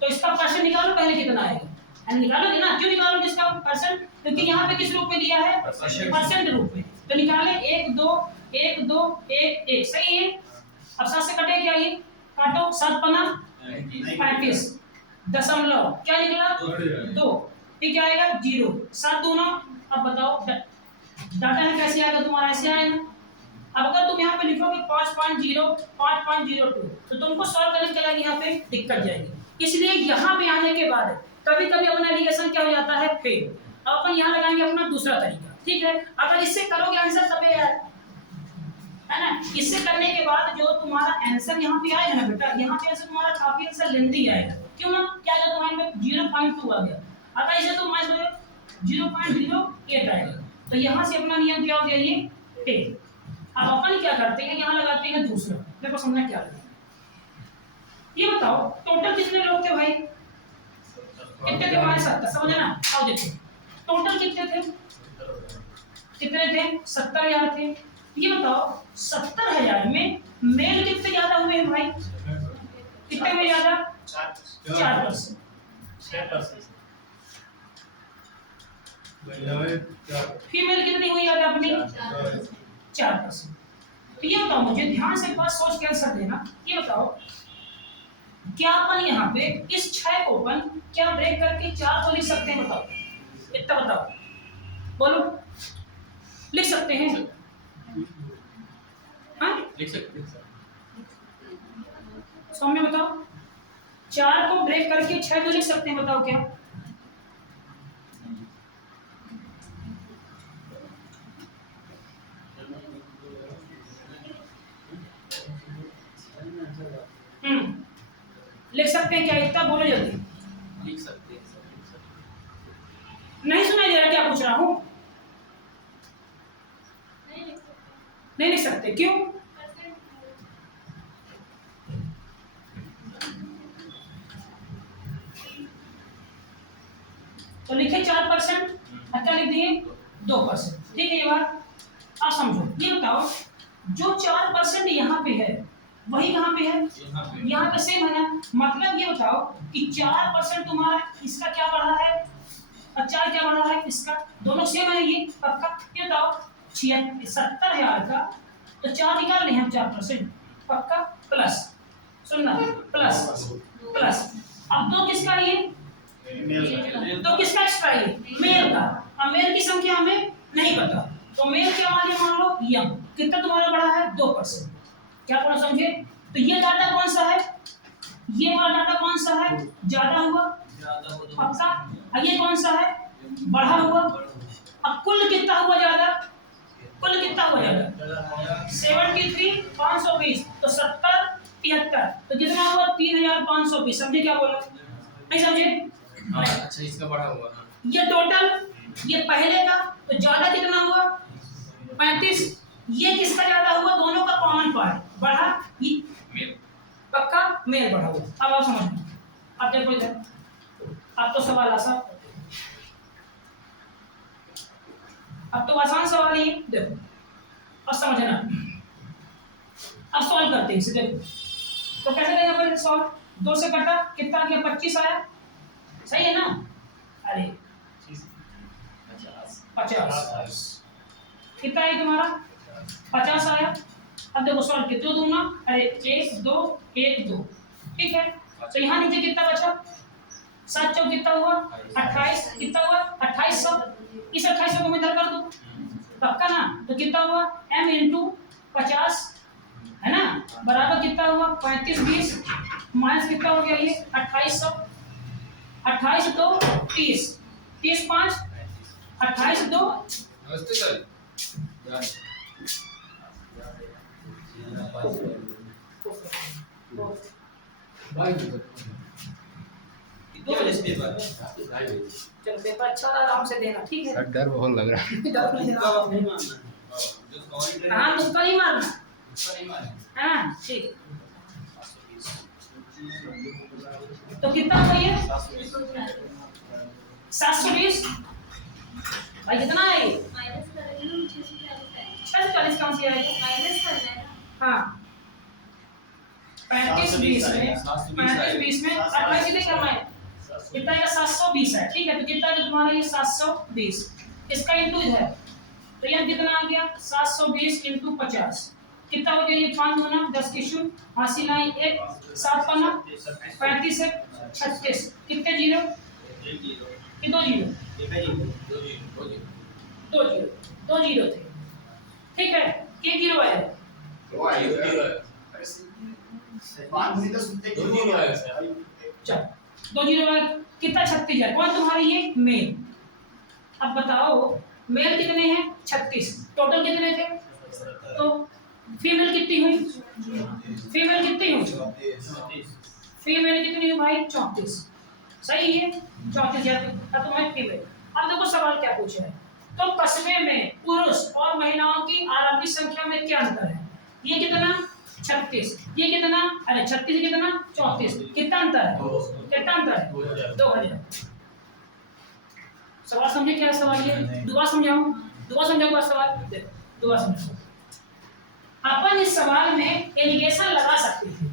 तो इसका परसेंट निकालो पहले कितना आएगा, निकालोगे ना, क्यों निकालोगे इसका परसेंट, क्योंकि यहाँ पे किस रूप में दिया है परसेंट रूप में, तो निकाले 1 2 1 2 1 1 सही है। अब 7 से कटे क्या, ये काटो 7 पना 35 दशमलव क्या निकला 2, ठीक है आएगा 0 7 दूना। अब बताओ डाटा है कैसे आएगा तुम्हारा, ऐसे आएगा। अब अगर तुम यहाँ पे लिखोगे 5.0 5.02 तो तुमको सॉल्व करने के लिए यहाँ पे दिक्कत जाएगी, इसलिए यहाँ पे आने के बाद कभी कभी अपना एलिगेशन क्या हो जाता है फेल। अब अपन यहाँ लगाएंगे अपना दूसरा तरीका, ठीक है। अगर इससे करोगे आंसर तबे है ना, इससे करने के बाद जो तुम्हारा आंसर यहाँ पे आएगा ना बेटा, यहाँ पे आंसर तुम्हारा काफी आंसर लेंथी आएगा, क्यों ना, क्या आएगा तुम्हारे में 0.2 आ गया, अगर इसे तुम मान लो 0.08 आएगा, तो यहाँ से अपना नियम क्या हो गया ये टेन। अब अपन क्या करते हैं, यहाँ लगाते हैं दूसरा, देखो समझना क्या है। ये बताओ टोटल कितने लोग थे भाई, कितने थे हमारे साथ, समझे ना। आओ देखो टोटल कितने थे, कितने थे 70,000 थे। ये बताओ 70,000 में मेल कितने ज्यादा हुए हैं भाई, कितने में ज्यादा 4%, फीमेल कितनी हुई ज्यादा अपनी 4%। तो ये बताओ मुझे ध्यान से बात सोच के आंसर देना, ये बताओ क्या अपन यहाँ पे इस 6 को अपन क्या ब्रेक करके 4 को लिख सकते हैं, बताओ इतना बताओ, बोलो लिख सकते हैं, हाँ लिख सकते हैं सौम्य बताओ 4 को ब्रेक करके 6 को लिख सकते हैं, बताओ क्या लिख सकते हैं क्या इतना? बोलो जल्दी। लिख सकते हैं सर, लिख सकते हैं। नहीं सुनाई दे रहा क्या पूछ रहा हूँ? नहीं लिख सकते। नहीं लिख सकते, क्यों? परसेंट तो लिखे 4%, क्या लिख दिए? 2%। ठीक है ये बात। आप समझो, ये बताओ जो 4% यहाँ पे है वही कहाँ पे है? यहाँ पे सेम है ना। मतलब ये बताओ कि 4% तुम्हारा इसका क्या बढ़ा है और 4 क्या बढ़ा है इसका, दोनों सेम है ये पक्का। ये बताओ 70,000 का तो 4 निकाल रहे हैं हम 4% पक्का, प्लस सुनना प्लस प्लस। अब 2 किसका ये? तो किसका एक्स्ट्रा है? मेल का। अब मेल की संख्या हमें नहीं पता, तो मेल क्या मान लो यम। कितना तुम्हारा बढ़ा है? 2%। क्या पढ़ा समझे? तो ये डाटा कौन सा है? ये वाला डाटा कौन सा है? ज्यादा हुआ पक्का। और ये कौन सा है? बढ़ा हुआ। अब कुल कितना हुआ ज्यादा? कुल कितना हुआ ज्यादा? 73 520 तो 70 73 तो कितना हुआ? 3520। समझे क्या बोला? नहीं समझे? हाँ, अच्छा इसका बढ़ा हुआ ना। ये टोटल ये पहले का तो ज्यादा कितना हुआ? 35। ये किसका ज्यादा हुआ? दोनों का कॉमन पार्ट बढ़ा, ये मेल पक्का मेल बढ़ा हुआ। अब आप समझ लो, अब देखो इधर, अब तो सवाल आसान, अब तो आसान सवाल ही है। देखो अब समझना, अब सॉल्व करते हैं इसे। देखो तो कैसे देगा पहले सॉल्व? 2 से कटा कितना गया? 25 आया, सही है ना? अरे 50 कितना है तुम्हारा? 50 आया। अब देखो सॉल्व कितने दूंगा? अरे 1 2 1 2, ठीक है। तो यहाँ नीचे कितना बचा? 7 चौक कितना हुआ? 28। कितना हुआ? 2800। इस 2800 को मैं इधर कर दूं पक्का ना। तो कितना हुआ? m इंटू 50 है ना, बराबर कितना हुआ? 35 20 माइनस कितना हो गया? ये 2800। 28 2 30 30 5 28 2 नमस्ते सर। भाई चलो पेपर अच्छा आराम से देना, ठीक है? डर बहुत लग रहा है। डर नहीं रहा। हाँ तुक्का नहीं मारना है ना, ठीक। तो कितना हुआ ये? 720। भाई कितना है ये? माइनस करेंगे ना 640 है। 640 कहाँ से आएगा? माइनस करना है ना। हाँ 35 20 में 35 20 में 28 कितने करना है? कितना है? 720 है, ठीक है। तो कितना है तुम्हारा ये? 720। इसका इंटू इधर तो ये कितना आ गया? 720 इंटू 50 कितना हो गया? ये 5 गुना 10 की शून्य, हासिल आई 1 7 पन्ना 35 है 36। कितने जीरो? कि 2 जीरो? 2 जीरो थे, ठीक है। एक जीरो आया। चल 2 जीरो आया। कितना? 36 है। कौन तुम्हारी? ये मेल। अब बताओ मेल कितने हैं? 36। टोटल कितने थे? तो फीमेल कितनी हुई? फीमेल कितनी हुई? फीमेल कितनी हुई भाई? 34। सही है 34,000 का तो है फीमेल। अब देखो सवाल क्या पूछा है। तो कस्बे में पुरुष और महिलाओं की आरंभिक संख्या में क्या अंतर है? ये कितना? 36। ये कितना? अरे 36 कितना? 34। कितना अंतर है? कितना अंतर है? 2000। सवाल समझे क्या सवाल? ये दोबारा समझाऊंगा सवाल। देखो दोबारा समझो। अपन इस सवाल में एलिगेशन लगा सकते थे,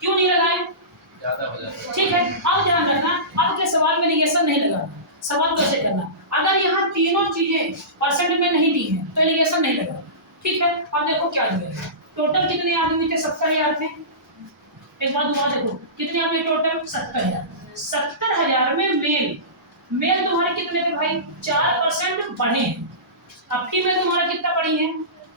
क्यों नहीं लगाए? ज्यादा हो जाता है। ठीक है। अब ध्यान रखना, अब के सवाल में एलिगेशन नहीं लगाना। सवाल कैसे करना? अगर यहाँ तीनों चीजें परसेंट में नहीं दी हैं तो एलिगेशन नहीं लगा, ठीक है। अब देखो क्या दिया है। टोटल कितने आदमी थे? 70,000 थे। एक बात दोबारा देखो, कितने आदमी टोटल? 70,000। 70,000 में मेल तुम्हारे कितने थे भाई? 4% बढ़े हैं। अब फीमेल तुम्हारा कितना बढ़ी है?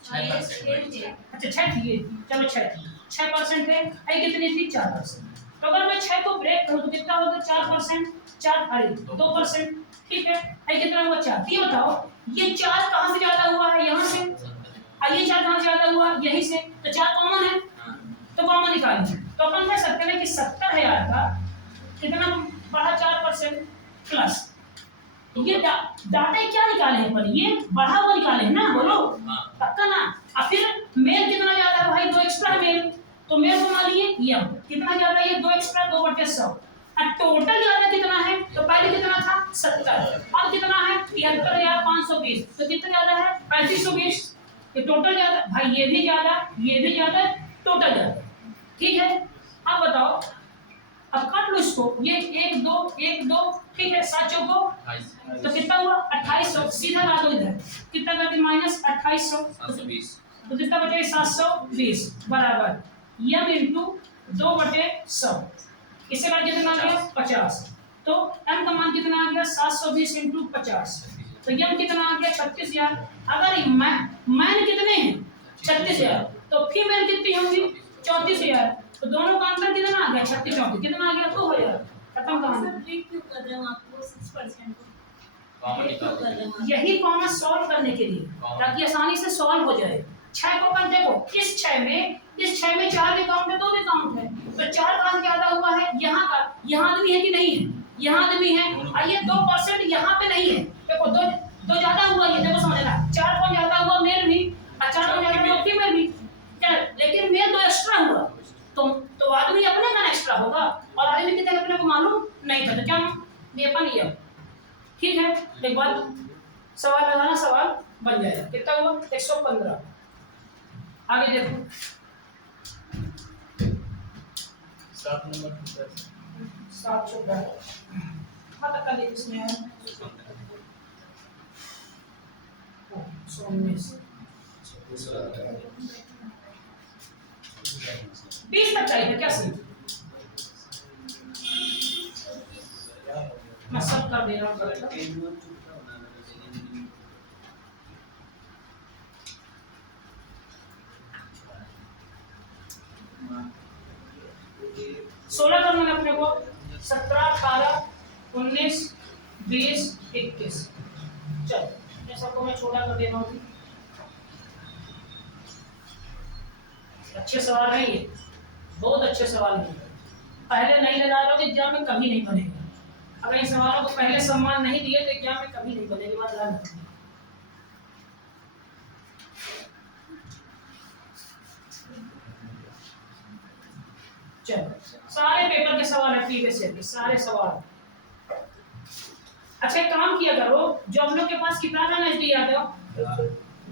6% अच्छा 6 थी ये, चलो 6 थी, 6% है। आई कितनी थी? 4%। तो अगर मैं 6 को ब्रेक करूं तो कितना होगा? 4% 4 अरे 2%, ठीक है। आई कितना हुआ? 4। ये बताओ ये 4 कहां से ज्यादा हुआ है? यहां से। और ये 4 कहां से ज्यादा हुआ? यहीं से। तो 4 कॉमन है तो कॉमन निकालिए। तो अपन कह सकते हैं कि 70,000 का कितना बढ़ा 4% प्लस ये डाटा क्या निकाले हैं पर ये बढ़ा हुआ निकाले हैं ना, बोलो हाँ। पक्का ना। अब फिर मेल कितना ज्यादा है भाई, 2 एक्स्ट्रा मेल, तो मेल को मान लिए ये कितना ज्यादा है, ये 2 एक्स्ट्रा 2/100। अब टोटल ज्यादा कितना है, तो पहले कितना था 70, अब कितना है 73,520, तो कितना ज्यादा है 3520। ये टोटल ज्यादा भाई, ये भी ज्यादा, ये भी ज्यादा, टोटल ज्यादा, ठीक है। अब बताओ, अब काट लो इसको, ये 1 2 1 2, ठीक है, 7 चौको तो कितना हुआ 2800, सीधा ला दो इधर, कितना कर दी माइनस 2800, 720 तो कितना बचे 720 बराबर m इंटू 2/100, इससे बाद कितना आ गया 50, तो m का मान कितना आ गया 720 इंटू 50, तो m कितना आ गया 36,000। अगर मैन कितने हैं 36,000, तो फीमेल कितनी होंगी 34,000, तो दोनों का अंतर कितना आ गया 36 34, कितना आ गया 2,000, खत्म कहानी। सर ब्रेक क्यों कर रहे हो आपको 6% को? कॉमन ब्रेक क्यों कर निकाल रहे हो? यही कॉमन सॉल्व करने के लिए, ताकि आसानी से सॉल्व हो जाए। 6 को अपन देखो, इस 6 में 4 भी काउंट है, 2 भी काउंट है, तो 4 कहां ज्यादा हुआ है यहाँ का, यहाँ आदमी है कि नहीं है, यहाँ आदमी है, आइए 2% यहाँ पे नहीं है, देखो 2 ज्यादा हुआ, ये देखो समझना, 4 को ज्यादा हुआ मेल भी, और 4 को ज्यादा हुआ फीमेल भी, लेकिन मेल 2 एक्स्ट्रा हुआ, तो आदमी अपने का एक्स्ट्रा होगा, और आदमी कितने अपने को मालूम नहीं था, तो क्या ये अपन लिया, ठीक है। एक बार सवाल लगाना, सवाल बन जाएगा, कितना हुआ 115। आगे देखो 7 नंबर 714, हाँ तक का लिख इसमें है 119 20 तक चाहिए क्या सही, मैं सब कर दे रहा हूँ। 16 करना है अपने को, 17 18 19 20 21, चलो ये सबको मैं छोटा कर दे रहा हूँ। अच्छे सवाल है ये, बहुत अच्छे सवाल है, पहले नहीं लगा रहा हूँ एग्जाम में कभी नहीं बनेगा। अगर इन सवालों को पहले सम्मान नहीं दिए तो एग्जाम में कभी नहीं बनेगी, बात ध्यान रखना। चलो सारे पेपर के सवाल है, प्रीवियस ईयर के सारे सवाल। अच्छा एक काम किया करो, जो हम लोग के पास किताब है नजदीक आते हो,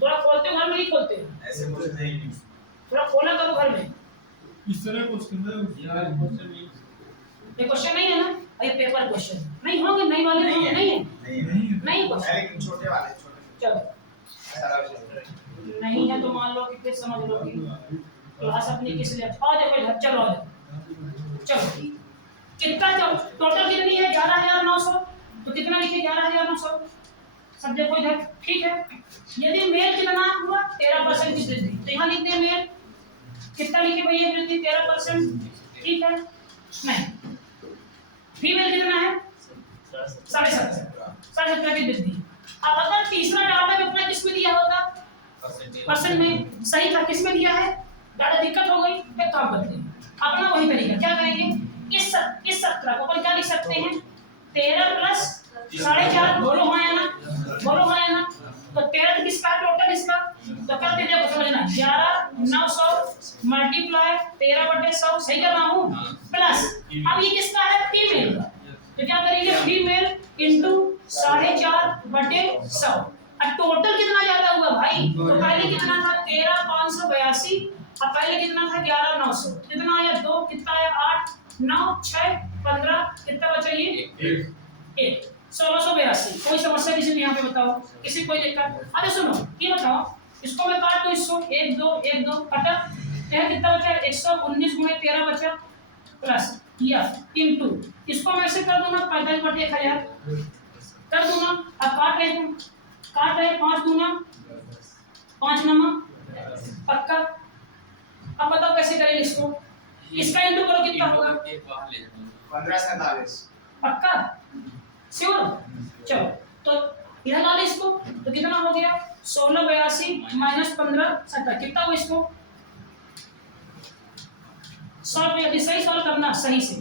थोड़ा खोलते हो, घर में नहीं खोलते हो, ऐसे मुझे नहीं, थोड़ा खोला करो घर में। इस तरह क्वेश्चन है यार, क्वेश्चन नहीं ये क्वेश्चन नहीं है ना, ये पेपर क्वेश्चन नहीं होंगे, नहीं वाले नहीं है, नहीं है, नहीं क्वेश्चन, लेकिन छोटे वाले छोटे चलो सारा विषय नहीं है तो मान लो कि फिर समझ लो कि क्लास अपनी किस लिए, आ जाओ इधर, चलो आ जाओ, चलो कितना, जो टोटल कितनी है 11,900, तो कितना लिखिए 11,900, सब देखो इधर, ठीक है। यदि मेल कितना हुआ 13% की वृद्धि, तो यहाँ लिखते हैं मेल कितना, लिखे भैया वृद्धि 13%, ठीक है। नहीं फीमेल कितना है 17.5 की वृद्धि। अब अगर तीसरा डाटा में अपना किसमें दिया होता, परसेंट में सही था, किसमें दिया है, ज्यादा दिक्कत हो गई, एक काम करते हैं अपना वही तरीका, क्या करेंगे, इस 17 को अपन क्या लिख सकते हैं 13 प्लस 4.5, बोलो हाँ या ना, बोलो हाँ या ना, तो 13 किसका टोटल इसका, तो करते देखो समझना 11,900 मल्टीप्लाई 13/100, सही कर रहा हूँ, प्लस अब ये किसका है फीमेल का, तो क्या करेंगे फीमेल इंटू 4.5/100। अब टोटल कितना ज्यादा हुआ भाई, तो पहले कितना था 13,582, अब पहले कितना था 11,900, कितना आया 2, कितना आया 8 9 6 15, कितना बचा ये 1 1682। कोई समस्या किसी ने यहाँ पे बताओ, किसी कोई दिक्कत। अरे सुनो ये बताओ, इसको मैं काट दूं, इसको 1 2 1 2 कटा, यह कितना बचा 119 गुणे 13 बचा, प्लस या इनटू इसको मैं ऐसे कर दूंगा 45/1000 कर दूंगा। अब काट रहे 5 दूना 5 नमा पक्का। अब बताओ कैसे करेंगे इसको, इसका इंटू करो कितना होगा 1547 पक्का श्योर। चलो तो इधर डाल इसको, तो कितना हो गया 1682 माइनस 15 70, कितना हुआ इसको सॉल्व अभी सही सॉल्व करना सही से।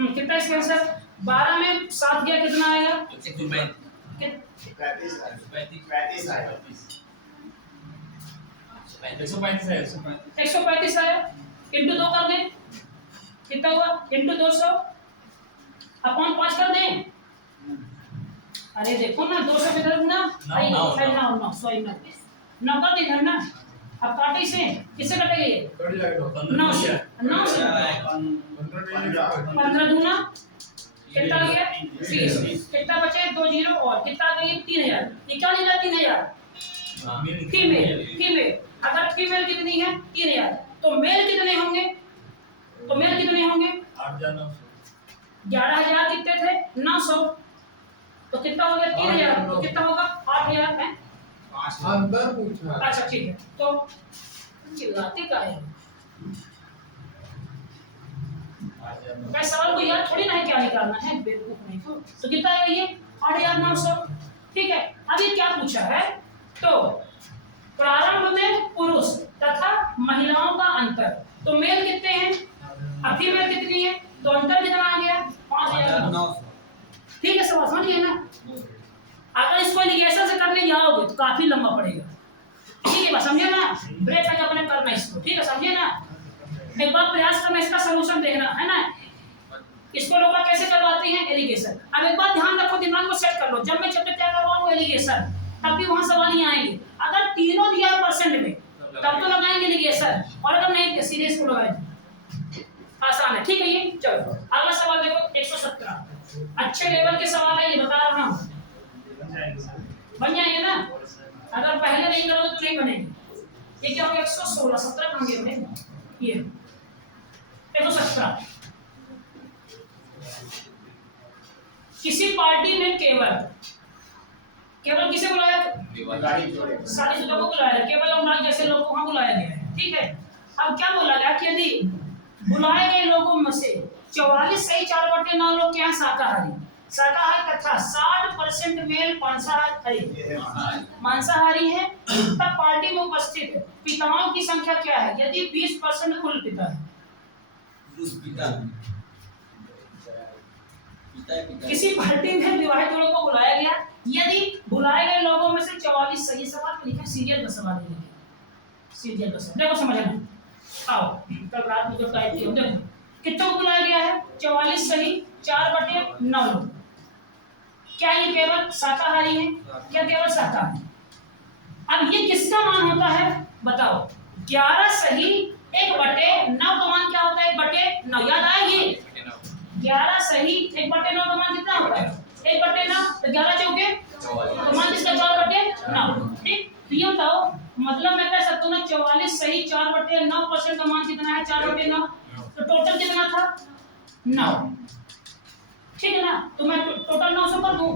कितना इसका आंसर? 12 में 7 गया कितना आएगा? 135 आया। इंटू 2 कर दें, कितना हुआ? इंटू 200 अपॉन 5 कर दें। अरे देखो ना 200 के तरफ ना, आई नौ, नौ सॉरी 9 कर दे इधर ना। अब काटे से किससे कटेगा ये? कट जाएगा 9 से 15 दूना कितना आ गया? 30। कितना बचे? 2 जीरो और कितना आ गई? 3000। ये क्या निकला? 3000। फीमेल अगर फीमेल कितनी है? 3000। तो मेल कितने होंगे? 11,000 कितने थे? 900। तो कितना हो गया? 3000। तो कितना होगा? 8,000 है। अंदर पूछा। अच्छा ठीक है, तो चिल्लाते का है मैं सवाल को याद थोड़ी ना है क्या निकालना है, बेवकूफ नहीं तो कितना है ये? 8,900। ठीक है, अब ये क्या पूछा है? तो प्रारंभ में पुरुष तथा महिलाओं का अंतर, तो मेल कितने हैं? अब फीमेल कितनी है? तो अंतर कितना आ गया? 5,900। ठीक है, सवाल समझिए ना। अगर इसको एलिगेशन से करने जाओगे तो काफी लंबा पड़ेगा। ठीक है, बस समझे ना। ब्रेक करके अपने करना इसको, ठीक है, समझे ना। एक बार प्रयास करना, इसका सलूशन देखना है ना। इसको लोग कैसे करवाते हैं? एलिगेशन। अब एक बात ध्यान रखो, दिमाग को सेट कर लो, जब मैं चैप्टर तैयार करवाऊंगा एलिगेशन तब भी वहां सवाल ही आएंगे। अगर तीनों दिया परसेंट में तब तो लगाएंगे एलिगेशन, और अगर नहीं तो सीरीज को लगाएंगे। आसान है, ठीक है ये। चलो अगला सवाल देखो 117। अच्छे लेवल के सवाल है ये, बता रहा हूं। बन जाएंगे ना, अगर पहले नहीं करोगे तो नहीं बनेंगे। ये क्या हो गया? 116। 17 कहां गए बने? ये 117। किसी पार्टी में केवल किसे बुलाया? 40 लोगों को बुलाया, केवल 19 जैसे लोगों को वहां बुलाया गया है। ठीक है, अब क्या बोला गया कि यदि बुलाए गए लोगों में से 44 सही 4/9 लोग क्या शाकाहारी तथा 60% मेल मांसाहारी है, तब पार्टी में उपस्थित पिताओं की संख्या क्या है? यदि 20% कुल पिता है। किसी पार्टी में विवाहित लोगों को बुलाया गया, यदि बुलाए गए लोगों में से 44 सही। सवाल लिखा सीरियल का सवाल है, सीरियल का सवाल। देखो समझना, आओ कल रात में जो टाइप किया देखो कितनों को बुलाया गया है? 44 सही 4/9 लोग। क्या ये केवल शाकाहारी है? क्या केवल शाकाहारी? अब ये किसका मान होता है बताओ? 11 सही 1/9 का मान क्या होता है? 1/9। याद आएगी? 11 सही 1/9 का मान कितना होता है? 1/9। तो 11 चौके तो मान इसका 4/9। ठीक, तो ये बताओ, मतलब मैं कह सकता हूँ ना 44 सही 4/9% का मान कितना है? 4/9। तो टोटल कितना था? 9। ठीक है ना, तो मैं टोटल 900 कर दूं।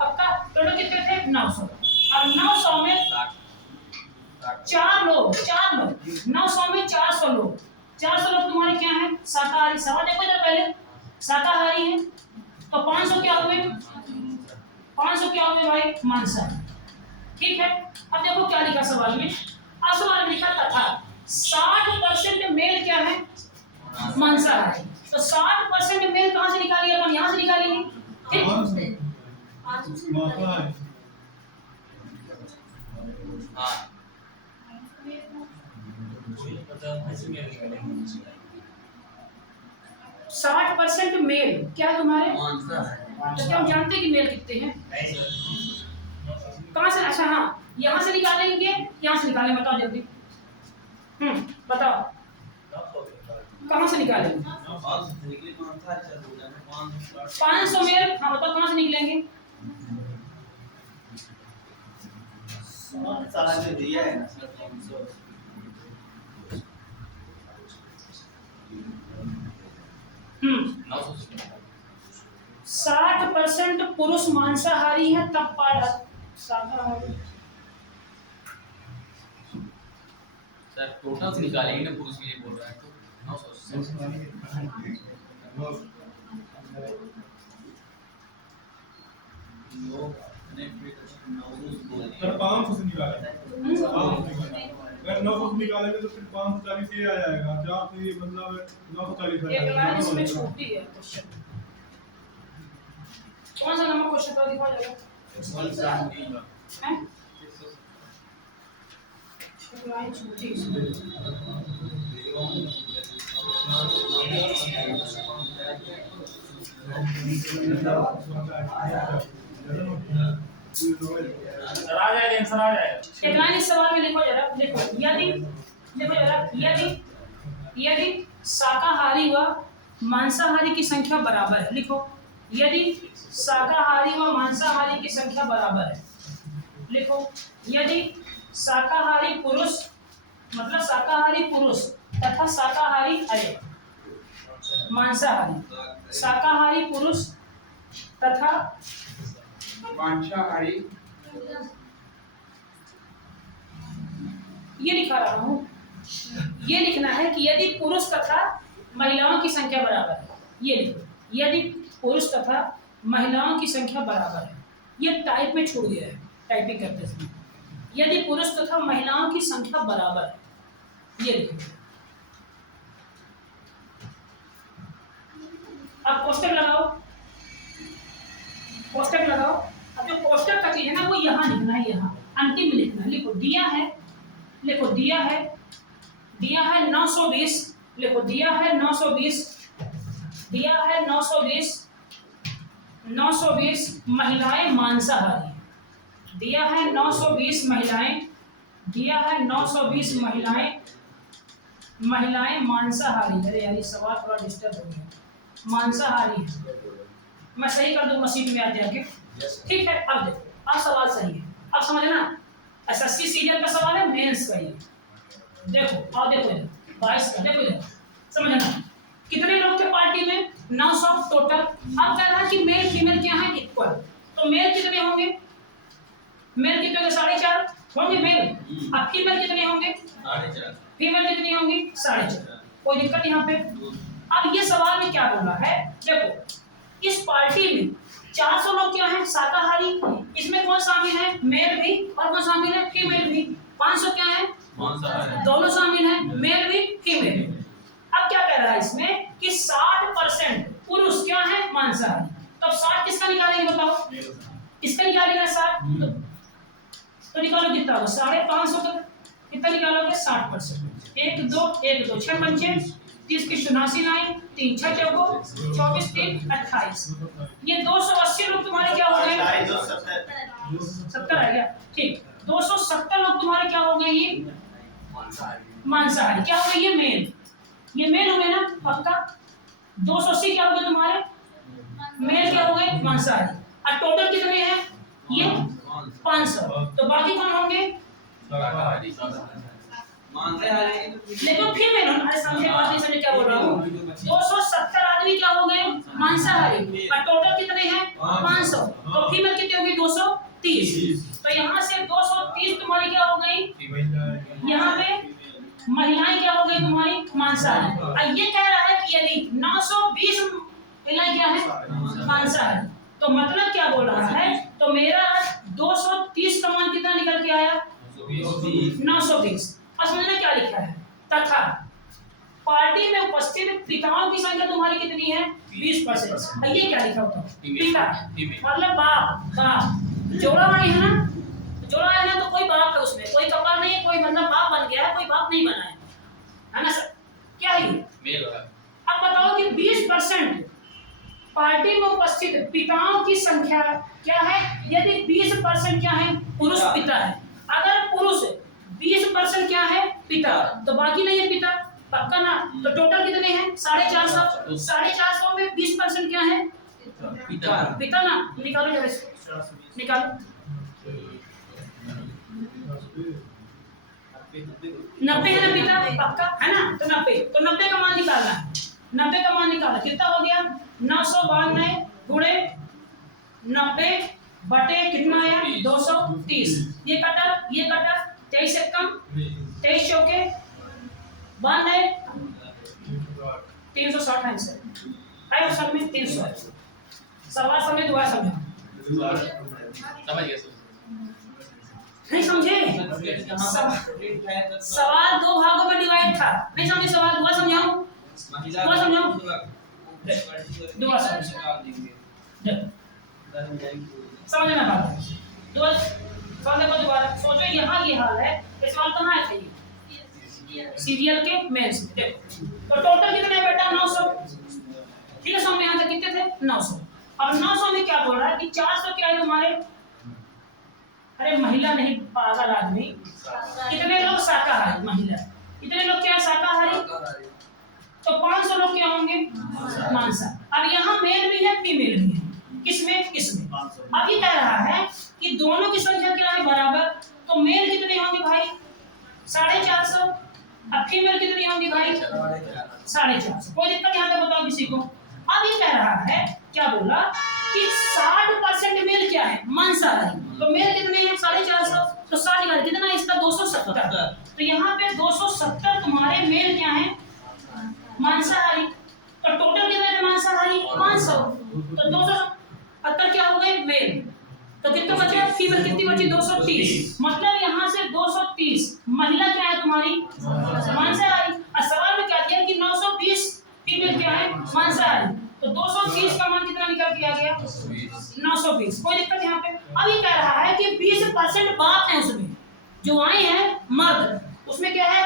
पक्का? टोटल कितने थे? 900। अब 900 में 4 लोग 900 में 400 लोग 400 लोग तुम्हारे क्या हैं? शाकाहारी। सवाल देखो इधर, पहले शाकाहारी है तो 500 क्या हुए? 500 क्या हुए भाई? मांसाहारी। ठीक है, अब देखो क्या लिखा सवाल में। अब सवाल में लिखा तथा 60% मेल क्या है? मांसाहारी। तो 60% मेल कहां से निकालिए? अपन यहां से निकालेंगे। ठीक, हां 60% मेल क्या है तुम्हारे? तो क्या हम जानते हैं कि मेल कितने हैं? कहां से? अच्छा हाँ, यहां से निकालेंगे, यहां से निकालेंगे। बताओ जल्दी। बताओ कहां से निकालेंगे? 500 मेल। हाँ बताओ कहां से निकलेंगे? हम्म 60% पुरुष मांसाहारी है, तब शाकाहारी। सर टोटल से निकालेंगे ना, पुरुष के लिए बोल रहा है तो 900 500 से निकाला। अगर 900 निकालेंगे तो फिर 540 ये आ जाएगा। क्या आपने ये मतलब 940 एक लाइन इसमें छोटी है क्वेश्चन। कौन सा नंबर क्वेश्चन था दिखा जाएगा हैं? एक लाइन छोटी इसमें। सर आ जाएगा आंसर आ जाएगा। एक लाइन इस सवाल में लिखो जरा, देखो यदि शाकाहारी व मांसाहारी की संख्या बराबर है, लिखो यदि शाकाहारी व मांसाहारी की संख्या बराबर है, लिखो यदि शाकाहारी पुरुष मतलब शाकाहारी पुरुष तथा शाकाहारी पुरुष तथा मांसाहारी ये लिखा रहा हूँ, ये लिखना है कि यदि पुरुष तथा महिलाओं की संख्या बराबर है, ये लिखो यदि पुरुष तथा महिलाओं की संख्या बराबर है। ये टाइप में छूट गया है टाइपिंग करते समय। यदि पुरुष तथा महिलाओं की संख्या बराबर है, ये लिखो। अब कोष्टक लगाओ, कोष्टक लगाओ। अब जो कोष्टक का चीज है ना वो यहाँ लिखना है, यहाँ अंतिम में लिखना है। लिखो दिया है, लिखो दिया है 920, लिखो दिया है 920 महिलाएं मांसाहारी, दिया है 920 महिलाएं मांसाहारी। अरे यार ये सवाल थोड़ा डिस्टर्ब हो गया, मांसाहारी है। मैं सही कर दूं मशीन में आज जाके, ठीक है। अब देखो, अब सवाल सही है, अब समझना। एसएससी सीरियल का सवाल है, मेंस का ये देखो। और देखो 22 का, देखो इधर समझना। कितने लोग थे पार्टी में? 900 टोटल। अब कह रहा है कि मेल फीमेल क्या है इक्वल, तो मेल कितने होंगे? मेल कितने होंगे? 4.5 होंगे मेल। अब फीमेल कितने होंगे? 4.5। फीमेल कितनी होंगी? 4.5। कोई दिक्कत यहाँ पे? अब ये सवाल में क्या बोल रहा है, देखो इस पार्टी में 400 लोग क्या है? शाकाहारी। इसमें कौन शामिल है? मेल भी, और कौन शामिल है? फीमेल भी। 500 क्या है? दोनों शामिल है, मेल भी फीमेल भी। अब क्या कह रहा है इसमें कि 60% पुरुष क्या है? मांसाहारी। तो अब 60 किसका निकालेंगे बताओ? इसका निकालेगा 60, तो निकालो कितना होगा? 550 का कितना निकालोगे? 60%। 1 2 1 2 6 पंचे 30 की 89 लाइन 3 6 चौको 24 3 28। ये 280 लोग तुम्हारे क्या हो गए? 70 आ गया, ठीक। 270 लोग तुम्हारे क्या हो गए? ये मांसाहारी। क्या हो गए? ये मेल हो गए ना पक्का। 280 क्या हो गए तुम्हारे? मेल क्या हो गए? मांसाहारी। और टोटल कितने हैं? ये 500। तो बाकी कौन होंगे? लेकिन फीमेल हो। अरे समझे बात नहीं? समझे क्या बोल रहा हूँ? 270 आदमी क्या हो गए? मांसाहारी। और टोटल कितने हैं? 500। तो फीमेल कितनी होगी? 230। तो यहाँ से 230 तुम्हारी क्या हो गई? यहाँ पे महिलाएं क्या हो गई तुम्हारी? मांसाहारी। और ये कह रहा है कि यदि 920 महिलाएं क्या है? मांसाहारी। तो मतलब क्या बोल रहा है? तो मेरा 230 का मान कितना निकल के आया? 920। अब समझना क्या लिखा है? तथा पार्टी में उपस्थित पिताओं की संख्या तुम्हारी कितनी है? 20%। ये क्या लिखा होता है? पिता मतलब बाप। जोड़ा नहीं है ना, जोड़ा है ना, तो कोई बाप है उसमें, कोई कपल नहीं, कोई मतलब बाप बन गया है, कोई बाप नहीं बना है ना सर? क्या है ये? अब बताओ कि 20% पार्टी में उपस्थित पिताओं की संख्या क्या है? यदि 20% क्या है? पुरुष पिता है। अगर पुरुष 20% क्या है? पिता, तो बाकी नहीं है पिता, पक्का ना? तो टोटल कितने हैं? 450। 450 में 20% क्या है? पिता ना। निकालो जरा इसको, निकालो। 90 है ना पिता, पक्का है ना? तो 90 का मान निकालना है। 90 का मान निकाला, कितना हो गया? 992 गुणे 90 बटे कितना आया? 230। ये कटा 23 से कम 23 चौके 92 360 आंसर है। ऑप्शन में 300 है। सवाल समझ दोबारा समझा। समझ गया सर। नहीं समझे? सवाल दो भागों में डिवाइड था, नहीं समझे? सवाल दुआ समझाऊं, दुआ समझाऊं, दुआ समझना बात। दुआ समझने को दोबारा सोचो, यहाँ ये हाल है, ये सवाल कहाँ है? चाहिए सीरियल के मेंस में। देखो तो टोटल कितने हैं बेटा? 900। ठीक है, सामने यहाँ तक कितने थे? 900। अब 900 में क्या बोल रहा है कि 400 क्या है तुम्हारे? अरे महिला नहीं, पागल आदमी। कितने लोग शाकाहारी? महिला। कितने लोग क्या शाकाहारी? तो 500 लोग क्या होंगे? मांसाहारी। अब यहाँ मेल भी है, फीमेल भी है। किसमें? इसमें। अब ये कह रहा है कि दोनों की संख्या क्या है? बराबर। तो मेल कितने होंगे भाई? 450। अब फीमेल कितनी होंगी भाई? 450। कोई दिक्कत यहाँ पे बताओ किसी को? अब ये कह रहा है, क्या बोला कि 60% मेल क्या है? मांसाहारी। तो मेल कितने हैं? 450। तो 60 का कितना है इसका? 270। तो यहाँ पे 270 तुम्हारे मेल क्या है? मांसाहारी। तो टोटल कितने थे मांसाहारी? 500। तो 270 क्या हो गए? मेल। तो कितना बचा? फीमेल कितनी बची? 230। मतलब यहाँ से 230 महिला क्या है तुम्हारी? मांसाहारी। और सवाल में क्या दिया कि 920 फीमेल क्या है? मांसाहारी। तो 230 का मान कितना निकल के आ गया? 920। कोई दिक्कत यहाँ पे? अब ये कह रहा है कि 20% बाप है उसमें, जो आए हैं मर्द, उसमें क्या है?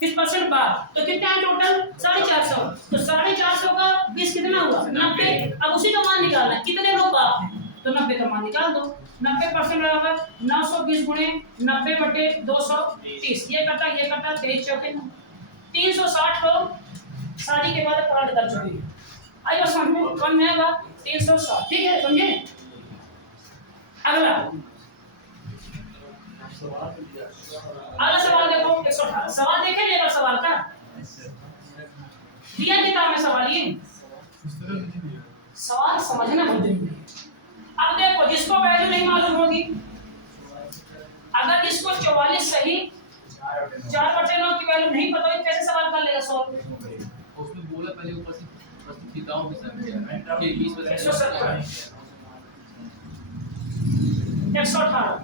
20% बाप। तो कितना है टोटल? 450। तो 450 का 20 कितना हुआ? 90। अब उसी का मान निकालना है, कितने लोग बाप हैं? तो 90 का मान निकाल दो। 90% बराबर 920 गुणे 90 बटे 230। ये कटा, ये कटा, 23 चौके 360 लोग शादी के बाद कार्ड कर चुके हैं। आई बस समझ में? कौन में आएगा? 360। ठीक है, समझे? अगला सवाल देखो, 118। सवाल देखे लेबर सवाल का दिया किताब में सवाल। ये सवाल समझना बहुत जरूरी है। अब देखो, जिसको वैल्यू नहीं मालूम होगी, अगर इसको 44 सही 4/9 की वैल्यू नहीं पता है, कैसे सवाल कर लेगा? सॉल्व उसमें बोला पहले उपस्थितियों की संख्या के 20% 118।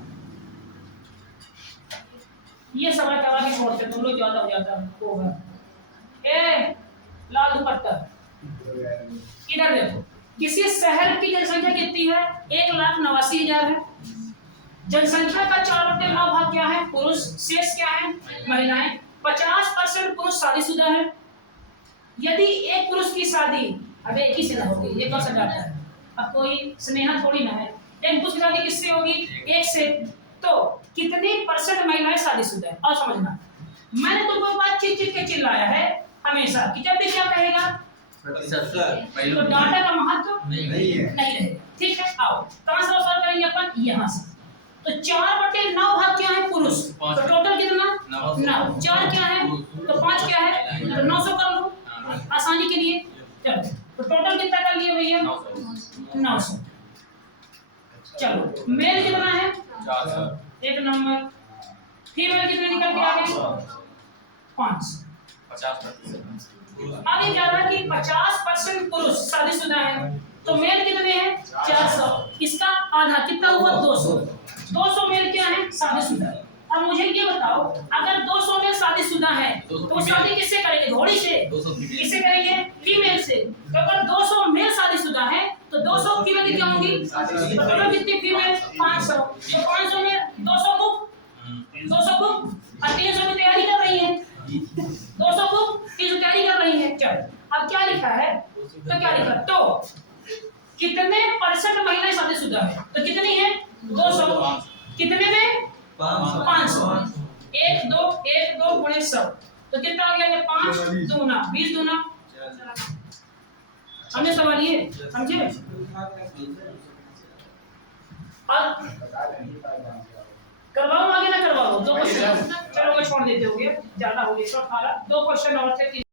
ये सवाल करा के छोड़ते तुम लोग, ज्यादा हो जाता होगा। ए लाल दुपट्टा, इधर देखो, किसी शहर की जनसंख्या कितनी है? 1,89,000 है। जनसंख्या का 4/9 भाग क्या है? पुरुष। शेष क्या है? महिलाएं। 50% पुरुष शादीशुदा है। यदि एक पुरुष की शादी, अबे एक ही से ना होगी, ये कौन सा जाता है? अब कोई स्नेहा थोड़ी ना है। एक पुरुष की शादी किससे होगी? एक से। तो कितनी % महिलाएं शादीशुदा है? और समझना, मैंने तुमको बात चिट के चिल्लाया है हमेशा कि जब भी क्या कहेगा तो डाटा का महत्व नहीं रहेगा। ठीक है, आओ कहां से सॉल्व करेंगे अपन? यहां से। तो 4/9 भाग क्या है? पुरुष। तो टोटल कितना? 9। 4 क्या है? तो 5 क्या है? तो 900 कर लो आसानी के लिए। चलो, तो टोटल कितना कर लिए भैया? 900। चलो, मेल कितना है? 1 नंबर। फीमेल कितने निकल के आ गए? 500। 50%। अब ये कह रहा है कि 50% पुरुष शादीशुदा है, तो मेल कितने हैं? 400। इसका आधा कितना हुआ? 200। 200 मेल क्या है? शादीशुदा। अब मुझे ये बताओ, अगर 200 मेल शादीशुदा है तो शादी किससे करेंगे? घोड़ी से। किससे करेंगे? फीमेल से। तो अगर 200 मेल शादीशुदा है तो 200 फीमेल कितनी होंगी? तो टोटल कितनी फीमेल? 500। तो 500 में 200 बुक, 200 बुक और 300 की तैयारी कर रही है। 200 बुक 300 तैयारी कर रही है। चलो, अब क्या लिखा है? तो क्या लिखा? तो कितने % महिलाएं शादीशुदा है? तो कितनी है? 200। कितने में? 500। 1 2 गुणे 100। तो कितना हो गया? 5 दूना 20 दूना। हमने सवाल ये समझे? और करवाओ आगे ना करवाओ? 2 क्वेश्चन। चलो वो छोड़ देते होगे, ज्यादा हो गया। 118 2 क्वेश्चन और थे।